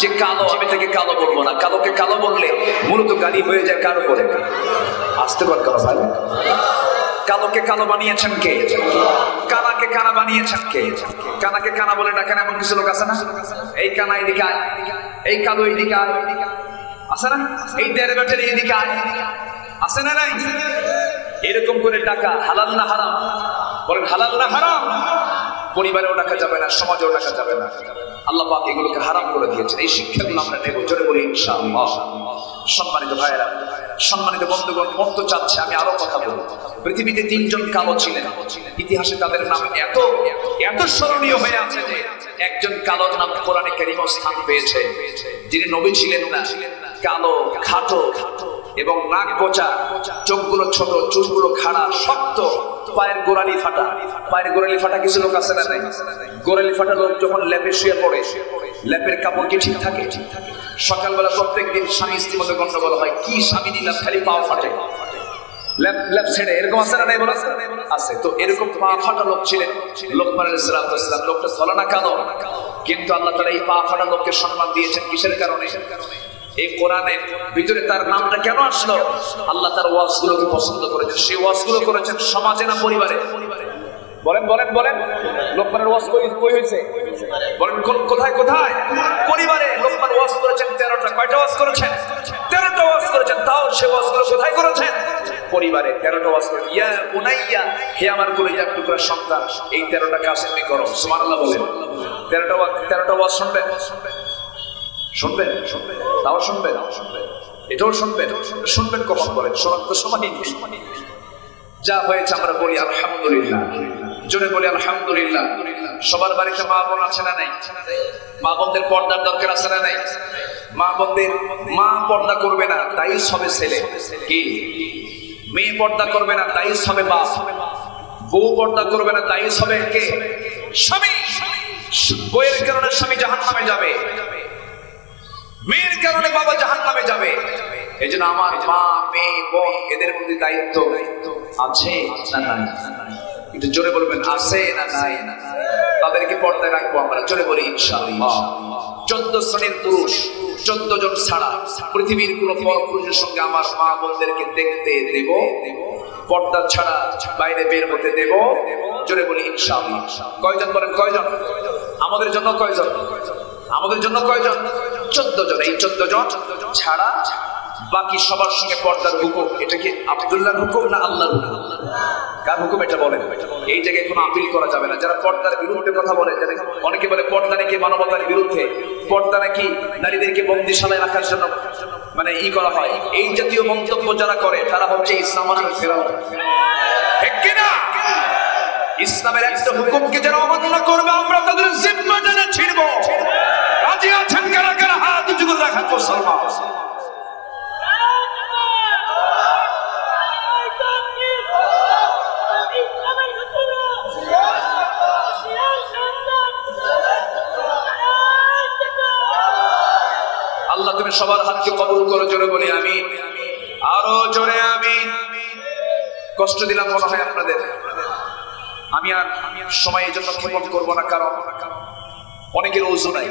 যে কালো, আমি তাকে কালো বলবো না। কালোকে কালো বললে মূলত গালি হয়ে যায় কার উপরে? আসতে পার কারো ভাই? কালোকে কালো বানিয়েছেন কে? কানাকে কানা বানিয়েছেন কে? কানাকে কানা বলে ডাকেন এমন কিছু লোক আছে না? এই কানা এদিকে আয়, এই কালো এদিকে আয়, আছে না? এই দেড় বেটের এদিকে আয়, আছে না নাই? এরকম করে ডাকা হালাল না হারাম? বলেন হালাল না হারাম? পরিবারেও ডাকা যাবে না, সমাজেও ডাকা যাবে না। আল্লাহ পাক এগুলোকে হারাম করে দিয়েছেন। এই শিক্ষাগুলো আমরা নেব। জোরে বলি ইনশাআল্লাহ। সম্মানিত ভাইয়েরা, সম্মানিত বন্ধুগণ, মত চাচ্ছে আমি আরো কথা বলবো। পৃথিবীতে 3 জন কালো ছিলেন। ইতিহাসে তাদের নাম এত এত স্মরণীয় হয়ে আছে যে একজন কালোর নাম কোরআনে কারীমে স্থান পেয়েছে, যিনি নবী ছিলেন না, কালো, খাটো এবং নাক কোঁচা, চোখগুলো ছোট, চুলগুলো খাড়া, শক্ত, পায়ের গোড়ালি ফাটা। পায়ের গোড়ালি ফাটা কিছু লোক আছে না নাই? গোড়ালি ফাটা লোক যখন ল্যাপে শুয়ে পড়ে, ল্যাপের কাপড় কি ঠিক থাকে? সকালবেলা প্রত্যেকদিন স্বামী স্ত্রীর মধ্যে গন্ডগোল হয়, কি স্বামী দিলাম খালি পাও ফাটে, ল্যাপ ছেড়ে, এরকম আছে না নাই? বলা আছে। তো এরকম পা ফাটা লোক ছিলেন লোকমান আলাইহিস সালাম। লোকটা ধলা না কালো, কিন্তু আল্লাহ তাআলা এই পা ফাটা লোককে সম্মান দিয়েছেন কিসের কারণে? এই কোরআনের ভিতরে তার নামটা কেন আসলো? আল্লাহ তার ওয়াজগুলোকে পছন্দ করেছেন। সেই ওয়াজগুলো করেছেন সমাজে না পরিবারে? বলেন বলেন বলেন। লোকমানের ওয়াজ কই হয়েছে? বলেন কোথায় কোথায়? পরিবারে। লোকমান ওয়াজ করেছেন 13টা। কয়টা ওয়াজ করেছেন? 13টা ওয়াজ করেছেন। তাও সে ওয়াজগুলো কোথায় করেছেন? পরিবারে। 13টা ওয়াজ করেছেন। ইয়া বুনাইয়া, হে আমার কলিজার টুকরা সন্তান, এই 13টা কাজ তুমি করো। সুবহানাল্লাহ বলেন। 13টা ওয়াজ শুনবেন, শুনবেন, তাও শুনবেন, এটাও শুনবেন। শুনবেন কখন? বলেন শোনার তো সময় নেই। যা হয়েছে আমরা বলি আলহামদুলিল্লাহ। জোরে বলি আলহামদুলিল্লাহ। সবার বাড়িতে মা বোন আছে না নাই? মা বোনদের পর্দার দরকার আছে না নাই? মা বোনদের, মা পর্দা করবে না তাই হবে ছেলে, কি মেয়ে পর্দা করবে না তাই হবে বাপ, বউ পর্দা করবে না তাই হবে কে? স্বামী। বউয়ের কারণে স্বামী জাহান্নামে যাবে, মেয়ের কারণে বাবা জাহান্নামে যাবে। এই জন্য আমার মা, মেয়ে, বোন, এদের প্রতি দায়িত্ব আছে না নাই? একটু জোরে বলবেন আছে না নাই? তাদেরকে পর্দায় রাখবো আমরা। জোরে বলি ইনশাআল্লাহ। 14 শ্রেণীর পুরুষ, 14 জন ছাড়া পৃথিবীর কোন পরপুরুষের সঙ্গে আমার মা বোনদেরকে দেখতে দেব, পর্দা ছাড়া বাইরে বের হতে দেব। জোরে বলি ইনশাআল্লাহ। কয়জন বলেন? কয়জন? আমাদের জন্য কয়জন? আমাদের জন্য কয়জন? 14 জন। এই 14 জন ছাড়া বাকি সবার সঙ্গে পর্দার হুকুম। এটা কি আব্দুল্লাহর হুকুম না আল্লাহর হুকুম? কার হুকুম এটা বলেন? এই জায়গায় কোনো আপিল করা যাবে না। যারা পর্দার বিরুদ্ধে কথা বলে, অনেকে বলে পর্দা নাকি মানবতার বিরুদ্ধে, পর্দা নাকি নারীদেরকে বন্দিশালায় রাখার জন্য মানে করা হয়, এই জাতীয় মন্তব্য যারা করে তারা হচ্ছে ইসলামের ফেরাও, ঠিক কি না? ইসলামের একটা হুকুমকে যারা অমান্য করবে আমরা তাদের জিম্মা টেনে ছিড়ব। রাজি আছেন কারা কারা? হাত উঁচু করে রাখেন মুসলমান। তুমি সবার হাতকে কবুল করে জোরে বলি আমি, আরো জোরে আমি। কষ্ট দিলাম মনে হয় আপনাদের। আমি আর সময় এই জন্য ক্ষেপণ করবো না, কারণ অনেকের ওযু নাই,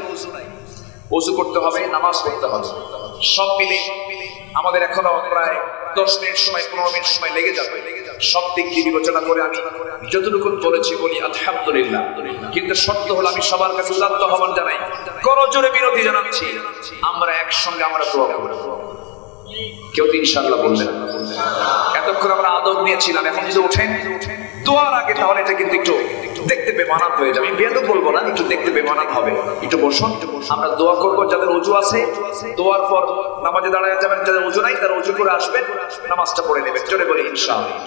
ওযু করতে হবে, নামাজ পড়তে হবে, সব মিলে আমাদের এখনো প্রায় 10 মিনিট সময় 15 মিনিট সময় লেগে যাবে। সব দিক দিয়ে বিবেচনা করে আমি যতটুকু বলেছি বলি আলহামদুলিল্লাহ। কিন্তু শর্ত হলো আমি সবার কাছে উদাত্ত আহ্বান জানাই, করজোরে বিরতি জানাচ্ছি, আমরা একসঙ্গে আমরা দোয়া করব। কেউ তো ইনশাআল্লাহ বললেন। এতক্ষণ আমরা আদব নিয়েছিলাম, এখন যদি ওঠেন দোয়ার আগে, তাহলে এটা কিন্তু একটু দেখতে বেমানান হয়ে যাবে। বেয়াদব বলবো না, একটু দেখতে বেমানান হবে। একটু বসুন, আমরা দোয়া করবো। যাদের ওযু আছে দোয়ার পর নামাজে দাঁড়ায় যাবেন, যাদের ওযু নাই তারা ওযু করে আসবেন, নামাজটা পড়ে নেবেন। জোরে বলি ইনশাআল্লাহ।